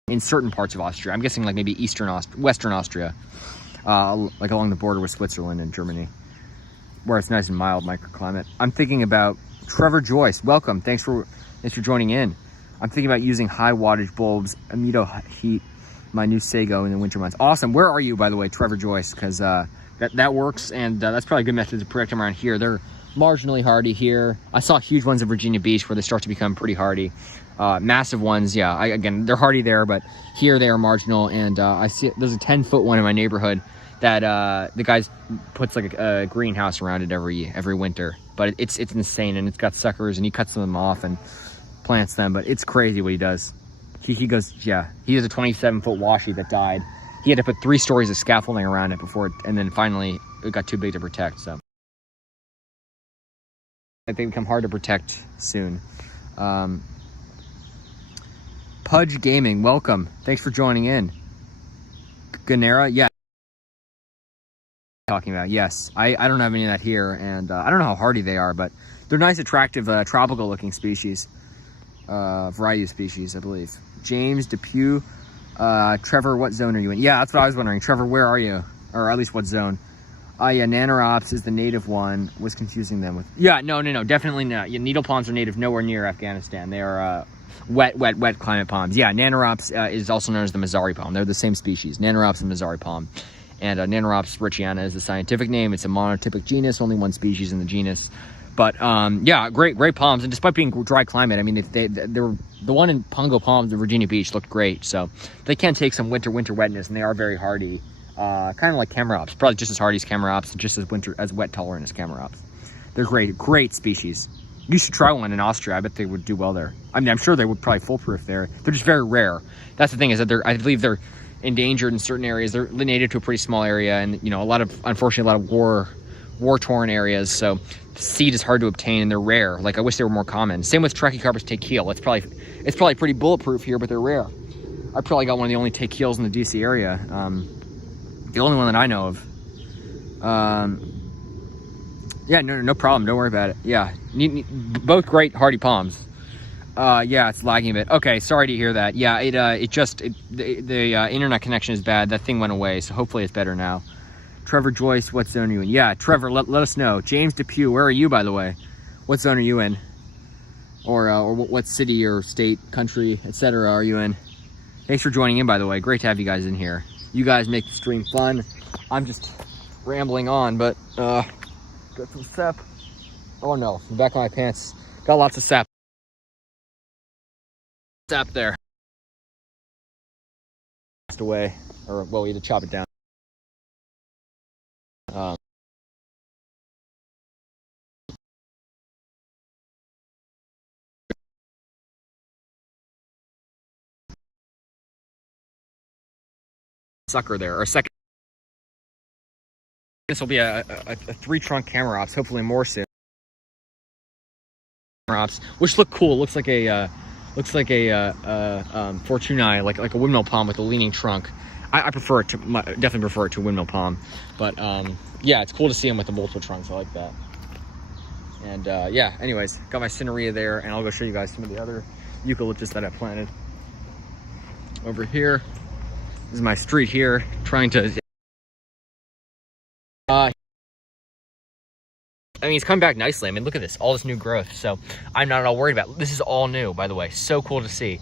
in certain parts of Austria. I'm guessing like maybe Western Austria, like along the border with Switzerland and Germany, where it's nice and mild microclimate. I'm thinking about Trevor Joyce. Welcome. Thanks for joining in. I'm thinking about using high wattage bulbs, Amido heat, my new Sago in the winter months. Awesome. Where are you, by the way, Trevor Joyce? Because that works, and that's probably a good method to protect them around here. They're marginally hardy here. I saw huge ones in Virginia Beach where they start to become pretty hardy. Massive ones, yeah. Again, they're hardy there, but here they are marginal. And I see there's a 10-foot one in my neighborhood that the guy puts like a greenhouse around it every winter. But it's insane, and it's got suckers, and he cuts them off and plants them. But it's crazy what he does. He goes, yeah. He has a 27-foot washi that died. He had to put 3 stories of scaffolding around it and then finally it got too big to protect. So I think they become hard to protect soon. Pudge Gaming, welcome. Thanks for joining in. Ganera, yeah. Talking about, yes. I don't have any of that here, and I don't know how hardy they are, but they're nice, attractive, tropical looking species. Variety of species, I believe. James Depew. Trevor, what zone are you in? Yeah, that's what I was wondering. Trevor, where are you? Or at least what zone? Yeah, Nanorops is the native one. Was confusing them with... Yeah, no, definitely not. Yeah, needle palms are native nowhere near Afghanistan. They are wet climate palms. Yeah, Nanorops is also known as the Mazari palm. They're the same species, Nanorops and Mazari palm. And Nanorops richiana is the scientific name. It's a monotypic genus, only one species in the genus. But yeah, great palms, and despite being dry climate, I mean, they were the one in Pongo Palms in Virginia Beach looked great. So they can take some winter wetness, and they are very hardy, kind of like Camerops, probably just as hardy as Camerops, and just as wet tolerant as Camerops. They're great species. You should try one in Austria. I bet they would do well there. I mean, I'm sure they would probably foolproof there. They're just very rare. That's the thing, is that I believe they're endangered in certain areas. They're native to a pretty small area, and unfortunately a lot of war-torn areas, so the seed is hard to obtain, and they're rare. Like, I wish they were more common. Same with Trachycarpus tequil. It's probably pretty bulletproof here, but they're rare. I probably got one of the only tequils in the DC area. The only one that I know of. Yeah, no problem. Don't worry about it. Yeah, both great hardy palms. Yeah, it's lagging a bit. Okay, sorry to hear that. Yeah, the internet connection is bad. That thing went away, so hopefully it's better now. Trevor Joyce, what zone are you in? Yeah, Trevor, let us know. James Depew, where are you, by the way? What zone are you in? Or what city or state, country, etc. are you in? Thanks for joining in, by the way. Great to have you guys in here. You guys make the stream fun. I'm just rambling on, but got some sap. Oh no, the back of my pants got lots of sap. Sap there. Away, or well, we had to chop it down. Sucker there, or a second. This will be a 3-trunk Camerops, hopefully more soon. Camerops, which look cool. Looks like a Fortunae, like a windmill palm with a leaning trunk. I definitely prefer it to a windmill palm, but yeah, it's cool to see them with the multiple trunks. I like that. And yeah, anyways, got my Cineraria there, and I'll go show you guys some of the other eucalyptus that I planted over here. This is my street here, trying to. I mean, it's coming back nicely. I mean, look at this, all this new growth. So I'm not at all worried about it. This is all new, by the way. So cool to see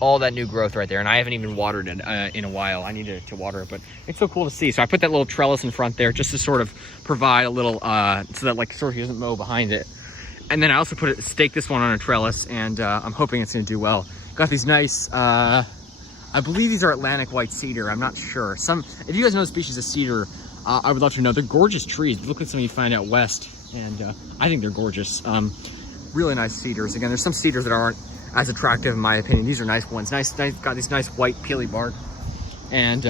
all that new growth right there. And I haven't even watered it in a while. I need to water it, but it's so cool to see. So I put that little trellis in front there just to sort of provide a little, so that like sort of he doesn't mow behind it. And then I also stake this one on a trellis, and I'm hoping it's gonna do well. Got these nice, I believe these are Atlantic white cedar. I'm not sure. If you guys know the species of cedar, I would love to know. They're gorgeous trees. Look at some you find out west, and I think they're gorgeous. Really nice cedars. Again, there's some cedars that aren't as attractive in my opinion. These are nice ones. Nice, got these nice white peely bark. And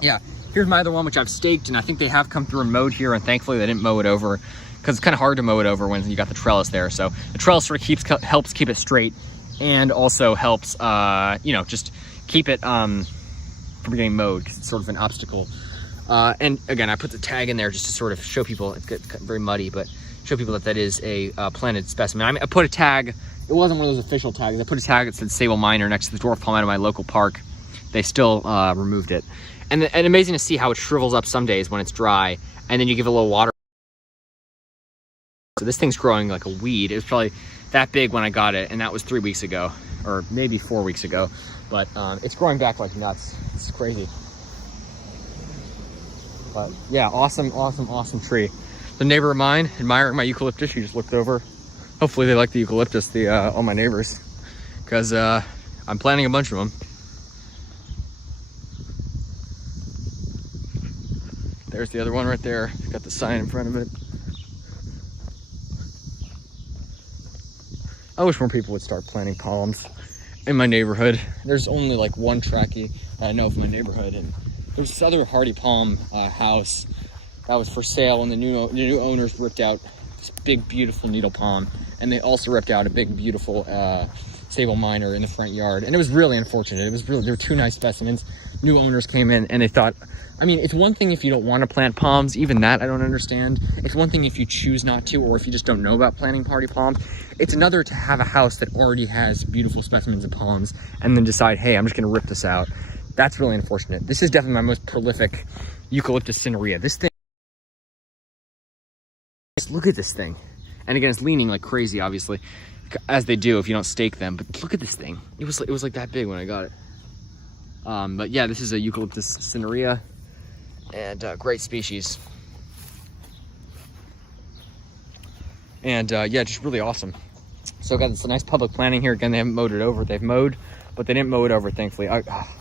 yeah, here's my other one, which I've staked, and I think they have come through and mowed here, and thankfully they didn't mow it over, because it's kind of hard to mow it over when you got the trellis there. So the trellis sort of helps keep it straight, and also helps, you know, just keep it from getting mowed, because it's sort of an obstacle. And again, I put the tag in there just to sort of show people, it's very muddy, but show people that that is a planted specimen. I put a tag, it wasn't one of those official tags, I put a tag that said Sable Minor next to the dwarf palmetto in my local park. They still removed it. And amazing to see how it shrivels up some days when it's dry, and then you give it a little water. So this thing's growing like a weed. It was probably that big when I got it, and that was 3 weeks ago, or maybe 4 weeks ago. But it's growing back like nuts. It's crazy. But yeah, awesome tree. The neighbor of mine, admiring my eucalyptus, she just looked over. Hopefully they like the eucalyptus, all my neighbors, because I'm planting a bunch of them. There's the other one right there. It's got the sign in front of it. I wish more people would start planting palms in my neighborhood. There's only like one trachea I know of in my neighborhood, and there's this other hardy palm house that was for sale, and the new owners ripped out this big beautiful needle palm, and they also ripped out a big beautiful Sable Minor in the front yard, and it was really unfortunate. It was really, there were two nice specimens. New owners came in and they thought, I mean, it's one thing if you don't want to plant palms, even that I don't understand. It's one thing if you choose not to, or if you just don't know about planting hardy palms. It's another to have a house that already has beautiful specimens of palms and then decide, hey, I'm just going to rip this out. That's really unfortunate. This is definitely my most prolific Eucalyptus cinerea. This thing, just look at this thing. And again, it's leaning like crazy, obviously, as they do if you don't stake them. But look at this thing. It was like that big when I got it. But yeah, this is a Eucalyptus cinerea, and great species. And yeah, just really awesome. So got this nice public planting here. Again, they haven't mowed it over. They've mowed, but they didn't mow it over, thankfully.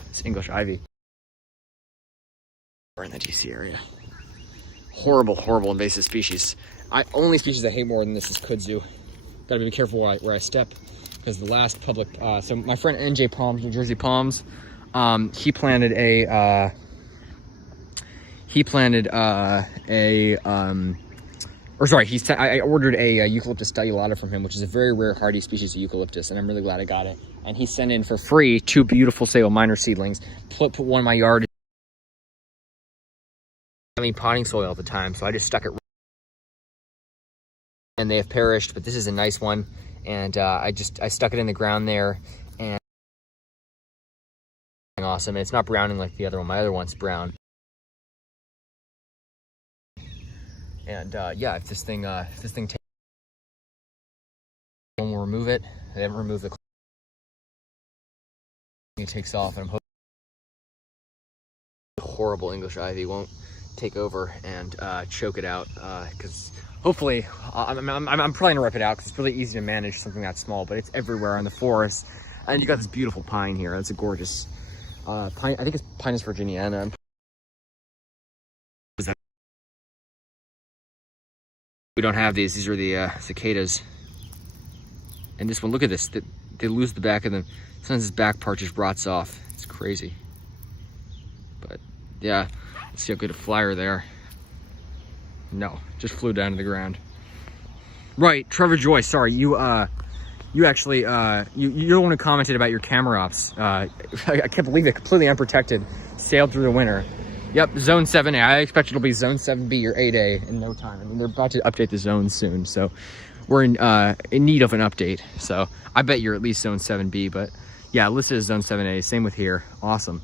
It's English ivy. We're in the DC area. Horrible invasive species. Only species I hate more than this is kudzu. Gotta be careful where I step, because the last public, so my friend NJ Palms, New Jersey Palms, he planted I ordered a Eucalyptus stellulata from him, which is a very rare hardy species of eucalyptus, and I'm really glad I got it. And he sent in for free 2 beautiful Sable Minor seedlings. Put one in my yard. I mean, potting soil at the time, so I just stuck it. And they have perished, but this is a nice one. And I stuck it in the ground there, and awesome. And it's not browning like the other one. My other one's brown. And yeah, if this thing takes, we'll remove it. They haven't removed the. It takes off, and I'm hoping horrible English ivy won't take over and choke it out, because hopefully I'm probably gonna rip it out, because it's really easy to manage something that small, but it's everywhere in the forest. And you got this beautiful pine here. That's a gorgeous pine. I think it's Pinus virginiana. We don't have these. These are the cicadas. And this one, look at this. They lose the back of them. Sometimes this back part just rots off. It's crazy. But yeah, let's see how good a flyer there. No, just flew down to the ground. Right, Trevor Joy. Sorry, you actually you're the one who commented about your camera ops. I can't believe it. Completely unprotected, sailed through the winter. Yep, Zone 7A. I expect it'll be Zone 7B or 8A in no time. I mean, they're about to update the zones soon, so we're in need of an update. So I bet you're at least Zone 7B, but yeah, listed as Zone 7A. Same with here. Awesome.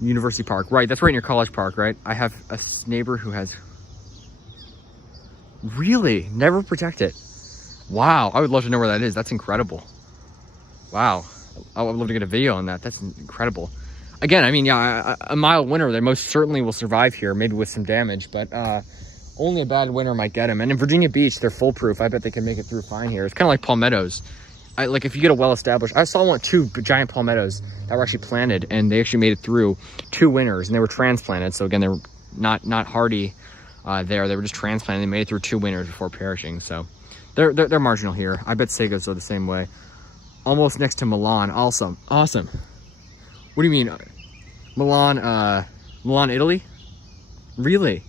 University Park. Right, that's right in your college park, right? I have a neighbor who has really never protected. Wow, I would love to know where that is. That's incredible. Wow, I would love to get a video on that. That's incredible. Again, I mean, yeah, a mild winter, they most certainly will survive here, maybe with some damage, but only a bad winter might get them. And in Virginia Beach, they're foolproof. I bet they can make it through fine here. It's kind of like palmettos. like if you get a well-established, I saw two giant palmettos that were actually planted, and they actually made it through 2 winters, and they were transplanted. So again, they were not hardy there. They were just transplanted. They made it through 2 winters before perishing. So they're marginal here. I bet sagos are the same way. Almost next to Milan. Awesome. What do you mean? Milan, Italy? Really?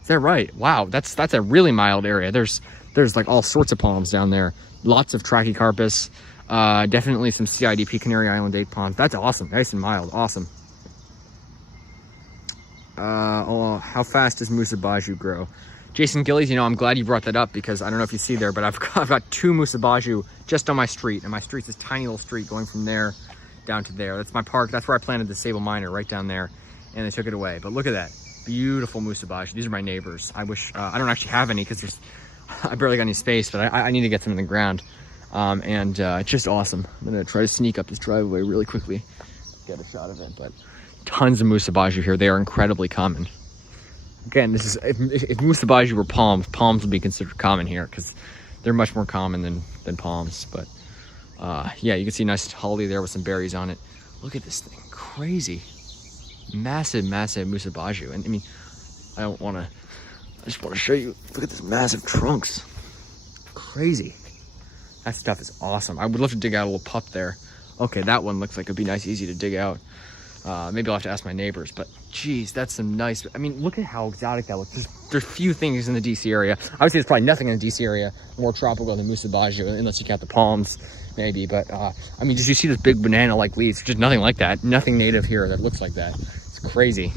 Is that right? Wow, that's a really mild area. There's like all sorts of palms down there. Lots of Trachycarpus. Definitely some CIDP, Canary Island date palms. That's awesome. Nice and mild. Awesome. How fast does Musabaju grow? Jason Gillies, you know, I'm glad you brought that up, because I don't know if you see there, but I've got 2 Musabaju just on my street, and my street's this tiny little street going from there down to there. That's my park. That's where I planted the sable miner, right down there, and they took it away. But look at that. Beautiful Musabaju. These are my neighbors. I wish, I don't actually have any because I barely got any space, but I need to get some in the ground. It's just awesome. I'm gonna try to sneak up this driveway really quickly, get a shot of it, but tons of Musabaju here. They are incredibly common. Again, this is, if Musabaju were palms would be considered common here, because they're much more common than palms. But yeah, you can see a nice holly there with some berries on it. Look at this thing, crazy. Massive Musabaju. And I mean, I just want to show you, look at this massive trunks. Crazy. That stuff is awesome. I would love to dig out a little pup there. Okay, that one looks like it'd be nice, easy to dig out. Maybe I'll have to ask my neighbors, but geez, that's some nice, I mean, look at how exotic that looks. There's few things in the DC area. Obviously, there's probably nothing in the DC area more tropical than Musabaju, unless you count the palms, maybe. But I mean, just you see this big banana-like leaves, just nothing like that. Nothing native here that looks like that. It's crazy.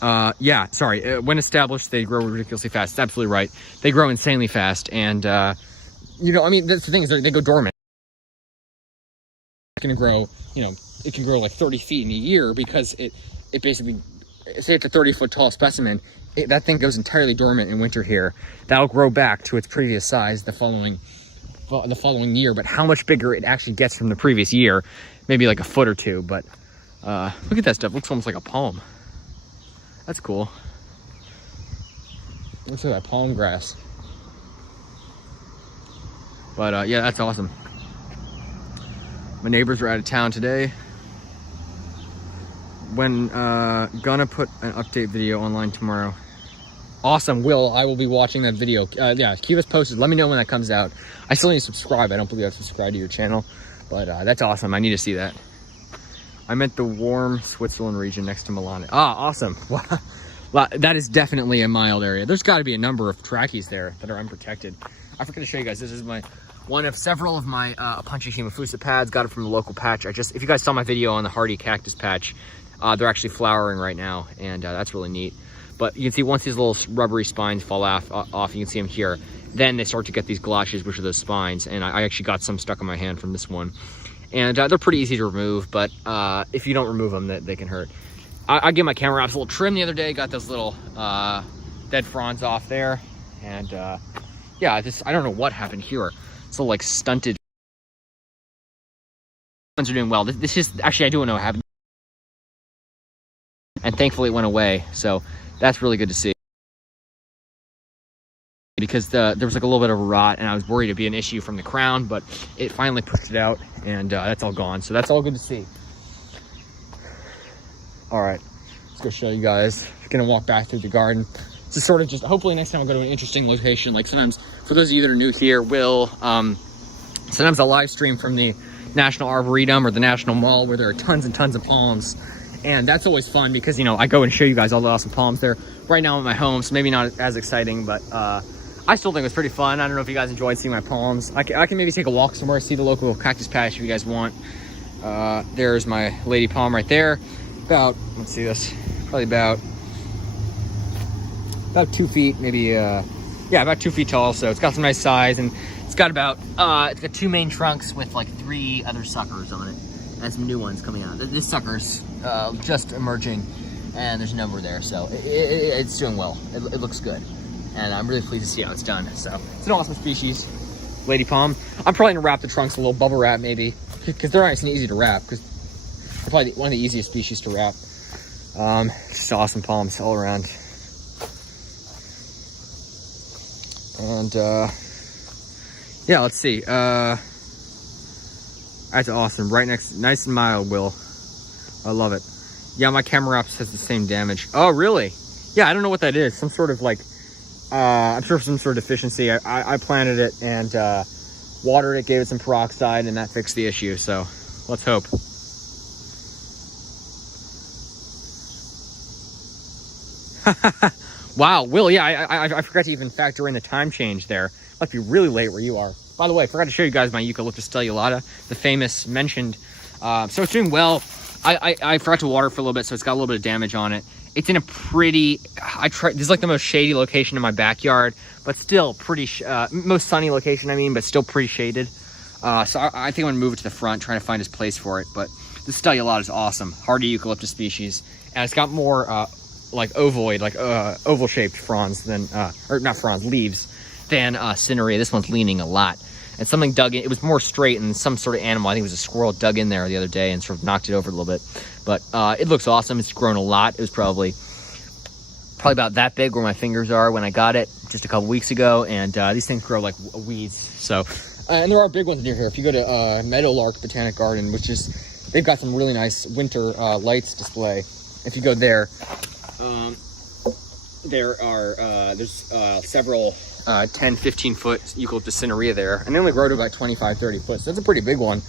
Yeah, sorry. When established, they grow ridiculously fast. It's absolutely right. They grow insanely fast, and you know, I mean, that's the thing is they go dormant. It's gonna grow, you know, it can grow like 30 feet in a year, because it basically, say it's a 30-foot tall specimen, that thing goes entirely dormant in winter here. That'll grow back to its previous size the following year, but how much bigger it actually gets from the previous year, maybe like a foot or two. But look at that stuff. Looks almost like a palm. That's cool. Looks like that palm grass. But yeah, that's awesome. My neighbors are out of town today. When gonna put an update video online tomorrow. Awesome, I will be watching that video. Yeah, keep us posted. Let me know when that comes out. I still need to subscribe. I don't believe I've subscribed to your channel, but that's awesome. I need to see that. I meant the warm Switzerland region next to Milan. Ah, awesome. Wow, that is definitely a mild area. There's got to be a number of trackies there that are unprotected. I forgot to show you guys. This is one of several of my Apunchi Hemafusa pads. Got it from the local patch. If you guys saw my video on the hardy cactus patch, they're actually flowering right now, and that's really neat. But you can see once these little rubbery spines fall off, you can see them here. Then they start to get these galoshes, which are those spines, and I actually got some stuck on my hand from this one. And they're pretty easy to remove, but if you don't remove them, they can hurt. I gave my camera ops a little trim the other day, got those little dead fronds off there, and yeah, I don't know what happened here. It's a little like stunted. Ones are doing well. This is actually, I don't know what happened, and thankfully it went away. So that's really good to see, because there was like a little bit of a rot, and I was worried it'd be an issue from the crown, but it finally pushed it out, and that's all gone. So that's all good to see. All right, let's go show you guys. I'm gonna walk back through the garden. This is sort of just, hopefully next time I'll go to an interesting location. Like sometimes, for those of you that are new here, sometimes I'll live stream from the National Arboretum or the National Mall where there are tons and tons of palms. And that's always fun because, you know, I go and show you guys all the awesome palms there. Right now I'm at my home, so maybe not as exciting, but I still think it was pretty fun. I don't know if you guys enjoyed seeing my palms. I can maybe take a walk somewhere, see the local cactus patch if you guys want. There's my lady palm right there. About, let's see this, probably about 2 feet, maybe, yeah, about 2 feet tall. So it's got some nice size, and it's got it's got 2 main trunks with like 3 other suckers on it, and some new ones coming out. This sucker's just emerging, and there's a number there, so it's doing well. It looks good, and I'm really pleased to see how it's done. So it's an awesome species, lady palm. I'm probably gonna wrap the trunks a little bubble wrap maybe, because they're nice and easy to wrap, because they're probably one of the easiest species to wrap. Just awesome palms all around. And Yeah, let's see. That's awesome. Right next, nice and mild, Will. I love it. Yeah, my camera apps has the same damage. Oh, really? Yeah, I don't know what that is. Some sort of like, I'm sure some sort of deficiency. I planted it and watered it, gave it some peroxide, and that fixed the issue. So let's hope. Wow, Will, yeah, I forgot to even factor in the time change there. Must be really late where you are. By the way, I forgot to show you guys my Eucalyptus stellulata, the famous mentioned. So it's doing well. I forgot to water for a little bit, so it's got a little bit of damage on it. It's in a pretty, this is like the most shady location in my backyard, but still pretty, most sunny location, I mean, but still pretty shaded. So I think I'm gonna move it to the front, trying to find its place for it. But the stellulata is awesome, hardy eucalyptus species. And it's got more like ovoid, like oval shaped fronds than, or not fronds, leaves than cinerea. This one's leaning a lot. And something dug in, it was more straight, and some sort of animal, I think it was a squirrel, dug in there the other day and sort of knocked it over a little bit. But it looks awesome. It's grown a lot. It was probably about that big where my fingers are when I got it just a couple weeks ago. And these things grow like weeds. So, and there are big ones near here. If you go to Meadowlark Botanic Garden, which is, they've got some really nice winter lights display. If you go there, there's several 10, 15 foot eucalyptus cinerea there, and they only grow to about 25, 30 foot. So that's a pretty big one.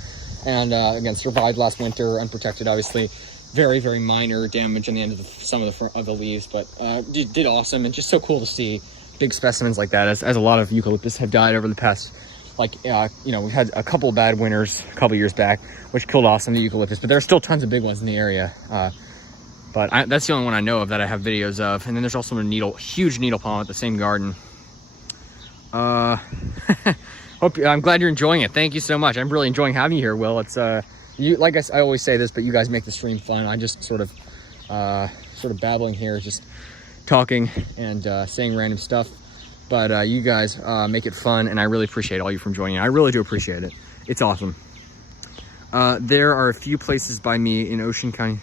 And again, survived last winter, unprotected, obviously. Very, very minor damage on the end of some of the leaves, but did awesome. And just so cool to see big specimens like that, as a lot of eucalyptus have died over the past, like, you know, we've had a couple bad winters a couple years back, which killed off some of the eucalyptus, but there are still tons of big ones in the area. But that's the only one I know of that I have videos of. And then there's also a huge needle palm at the same garden. I'm glad you're enjoying it. Thank you so much. I'm really enjoying having you here, Will. It's you, like I always say this, but you guys make the stream fun. I just sort of babbling here, just talking and saying random stuff. But you guys make it fun, and I really appreciate all you from joining. I really do appreciate it. It's awesome. There are a few places by me in Ocean County.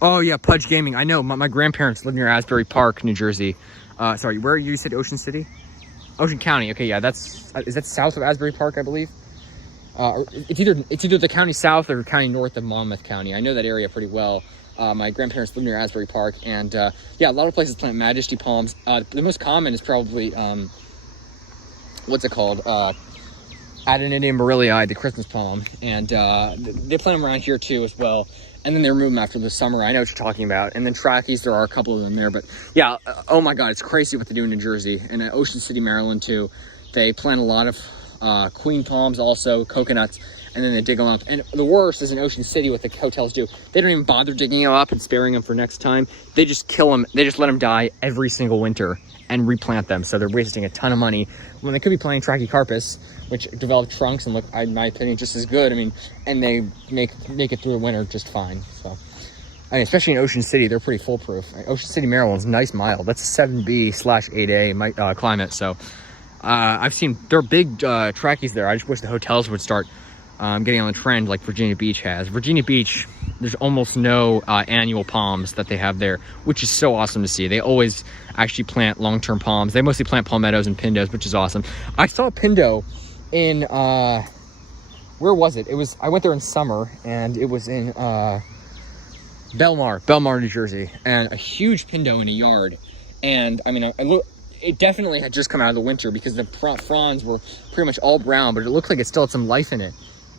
Oh yeah, Pudge Gaming. I know, my grandparents live near Asbury Park, New Jersey. Sorry, where you said Ocean City? Ocean County. Okay, yeah, is that south of Asbury Park, I believe? It's either the county south or the county north of Monmouth County. I know that area pretty well. My grandparents live near Asbury Park, and yeah, a lot of places plant majesty palms. The most common is probably what's it called? Adenidium morellii, the Christmas palm, and they plant them around here too as well. And then they remove them after the summer. I know what you're talking about. And then trackies, there are a couple of them there. But yeah, oh my God, it's crazy what they do in New Jersey. And at Ocean City, Maryland too. They plant a lot of queen palms, also coconuts, and then they dig them up. And the worst is in Ocean City, what the hotels do. They don't even bother digging them up and sparing them for next time. They just kill them. They just let them die every single winter and replant them. So they're wasting a ton of money when they could be planting Trachycarpus, which develop trunks and look, in my opinion, just as good. I mean, and they make it through the winter just fine. So, I mean, especially in Ocean City, they're pretty foolproof. Ocean City, Maryland's nice, mild. That's 7B/8A climate. So, I've seen, there are big trackies there. I just wish the hotels would start getting on the trend like Virginia Beach has. Virginia Beach, there's almost no annual palms that they have there, which is so awesome to see. They always actually plant long-term palms. They mostly plant palmettos and pindos, which is awesome. I saw a pindo in where was it? I went there in summer, and it was in Belmar, New Jersey, and a huge pindo in a yard. And I mean, it definitely had just come out of the winter because the fronds were pretty much all brown, but it looked like it still had some life in it.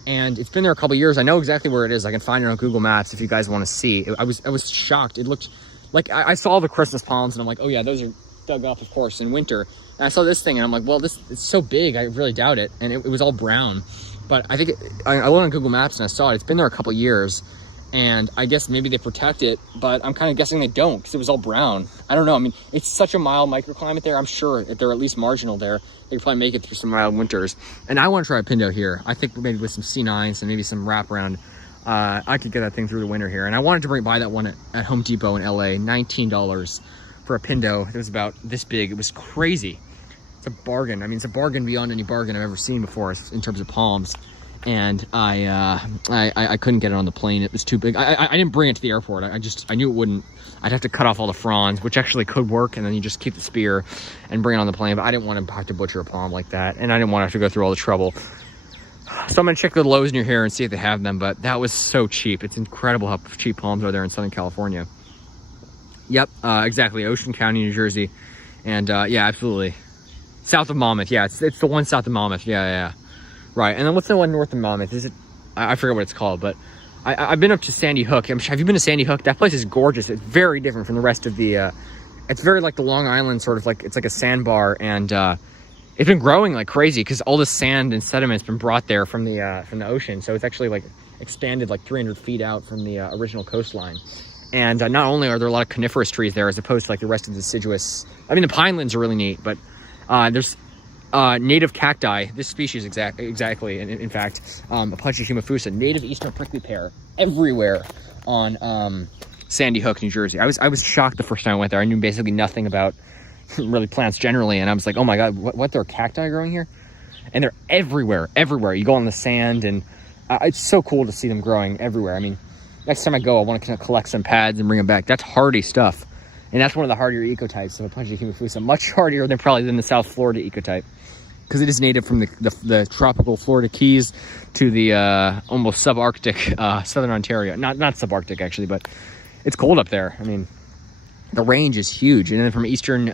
And it's been there a couple years. I know exactly where it is. I can find it on Google Maps if you guys want to see. I was shocked. It looked like I saw the Christmas palms, and I'm like, oh yeah, those are dug up, of course, in winter. And I saw this thing, and I'm like, well, it's so big, I really doubt it. And it was all brown. But I think I went on Google Maps and I saw it. It's been there a couple years, and I guess maybe they protect it, but I'm kind of guessing they don't because it was all brown. I don't know. I mean, it's such a mild microclimate there. I'm sure if they're at least marginal there, they could probably make it through some mild winters. And I want to try a pindo here. I think maybe with some C9s and maybe some wraparound, I could get that thing through the winter here. And I wanted to buy that one at Home Depot in LA, $19 for a pindo. It was about this big. It was crazy. It's a bargain. I mean, it's a bargain beyond any bargain I've ever seen before in terms of palms. and I couldn't get it on the plane. It was too big. I didn't bring it to the airport. I knew it wouldn't. I'd have to cut off all the fronds, which actually could work, and then you just keep the spear and bring it on the plane. But I didn't want to have to butcher a palm like that, and I didn't want to have to go through all the trouble. So I'm gonna check the Lowe's near here and see if they have them, but that was so cheap. It's incredible how cheap palms are there in Southern California. Yep, exactly, Ocean County, New Jersey. And yeah, absolutely. South of Monmouth, yeah, it's the one south of Monmouth, yeah. Right, and then what's the one north of Monmouth? Is it, I forget what it's called, but I've been up to Sandy Hook. Have you been to Sandy Hook? That place is gorgeous. It's very different from the rest of the, it's very like the Long Island sort of like, it's like a sandbar, and it's been growing like crazy because all the sand and sediment's been brought there from the ocean. So it's actually like expanded like 300 feet out from the original coastline. And not only are there a lot of coniferous trees there as opposed to like the rest of the deciduous. I mean, the pinelands are really neat, but there's native cacti. This species exactly, in fact, Apunchi humifusa, native eastern prickly pear, everywhere on Sandy Hook, New Jersey. I was shocked the first time I went there. I knew basically nothing about really plants generally, and I was like, oh my god, what there are cacti growing here? And they're everywhere. You go on the sand, and it's so cool to see them growing everywhere. I mean, next time I go, I want to collect some pads and bring them back. That's hardy stuff, and that's one of the hardier ecotypes of Apunchi humifusa, much hardier than probably than the South Florida ecotype, because it is native from the tropical Florida Keys to the almost subarctic southern Ontario. Not subarctic actually, but it's cold up there. I mean, the range is huge, and then from eastern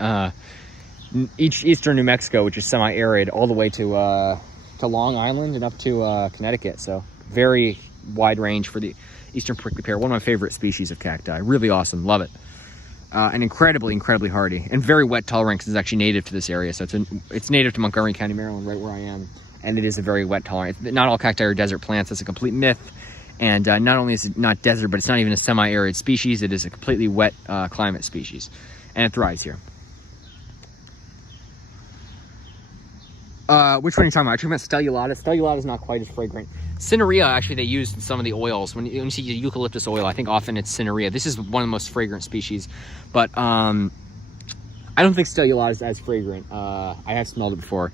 New Mexico, which is semi-arid, all the way to Long Island and up to Connecticut. So very wide range for the eastern prickly pear. One of my favorite species of cacti. Really awesome, love it, and incredibly hardy and very wet tolerant because it's actually native to this area. So it's native to Montgomery County, Maryland, right where I am, and it is a very wet tolerant. Not all cacti are desert plants. That's a complete myth. And not only is it not desert, but it's not even a semi-arid species. It is a completely wet climate species, and it thrives here. Which one are you talking about? Are you talking about stellulata? Stellulata is not quite as fragrant. Cineraria, actually, they use in some of the oils. When you see eucalyptus oil, I think often it's Cineraria. This is one of the most fragrant species, but I don't think stellulata is as fragrant. I have smelled it before.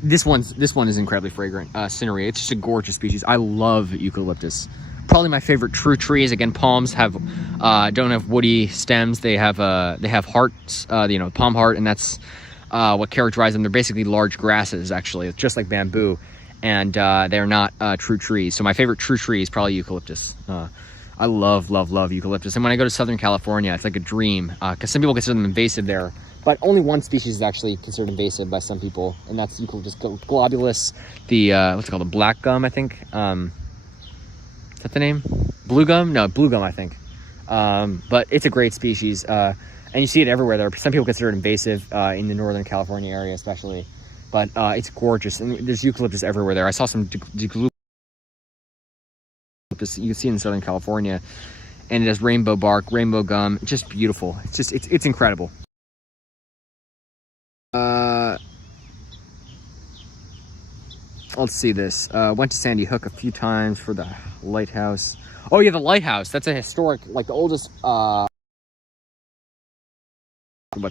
This one is incredibly fragrant. Cineraria. It's just a gorgeous species. I love eucalyptus. Probably my favorite true trees. Again, palms don't have woody stems. They have hearts. Palm heart, and that's what characterizes them. They're basically large grasses, actually, just like bamboo, and they're not true trees. So my favorite true tree is probably eucalyptus. I love eucalyptus. And when I go to Southern California, it's like a dream because some people consider them invasive there. But only one species is actually considered invasive by some people, and that's eucalyptus globulus, the what's it called, the black gum, I think. Is that the name? Blue gum? No, blue gum, I think. But it's a great species, and you see it everywhere. There, some people consider it invasive in the Northern California area, especially. But it's gorgeous, and there's eucalyptus everywhere there. I saw some eucalyptus you can see in Southern California, and it has rainbow bark, rainbow gum. It's just beautiful. It's incredible. Let's see this. Went to Sandy Hook a few times for the lighthouse. Oh yeah, the lighthouse. That's a historic, like the oldest, what's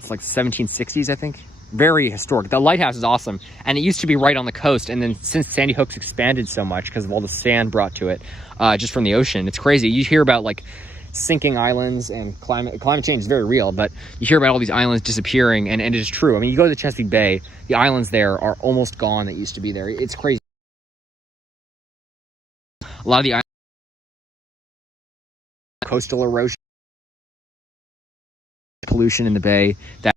like 1760s, I think. Very historic. The lighthouse is awesome, and it used to be right on the coast, and then since Sandy Hook's expanded so much because of all the sand brought to it, just from the ocean, it's crazy. You hear about like sinking islands, and climate change is very real, but you hear about all these islands disappearing, and it is true. I mean, you go to the Chesapeake Bay, the islands there are almost gone that used to be there. It's crazy. A lot of the islands, coastal erosion, pollution in the bay, that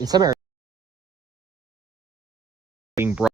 in some areas being brought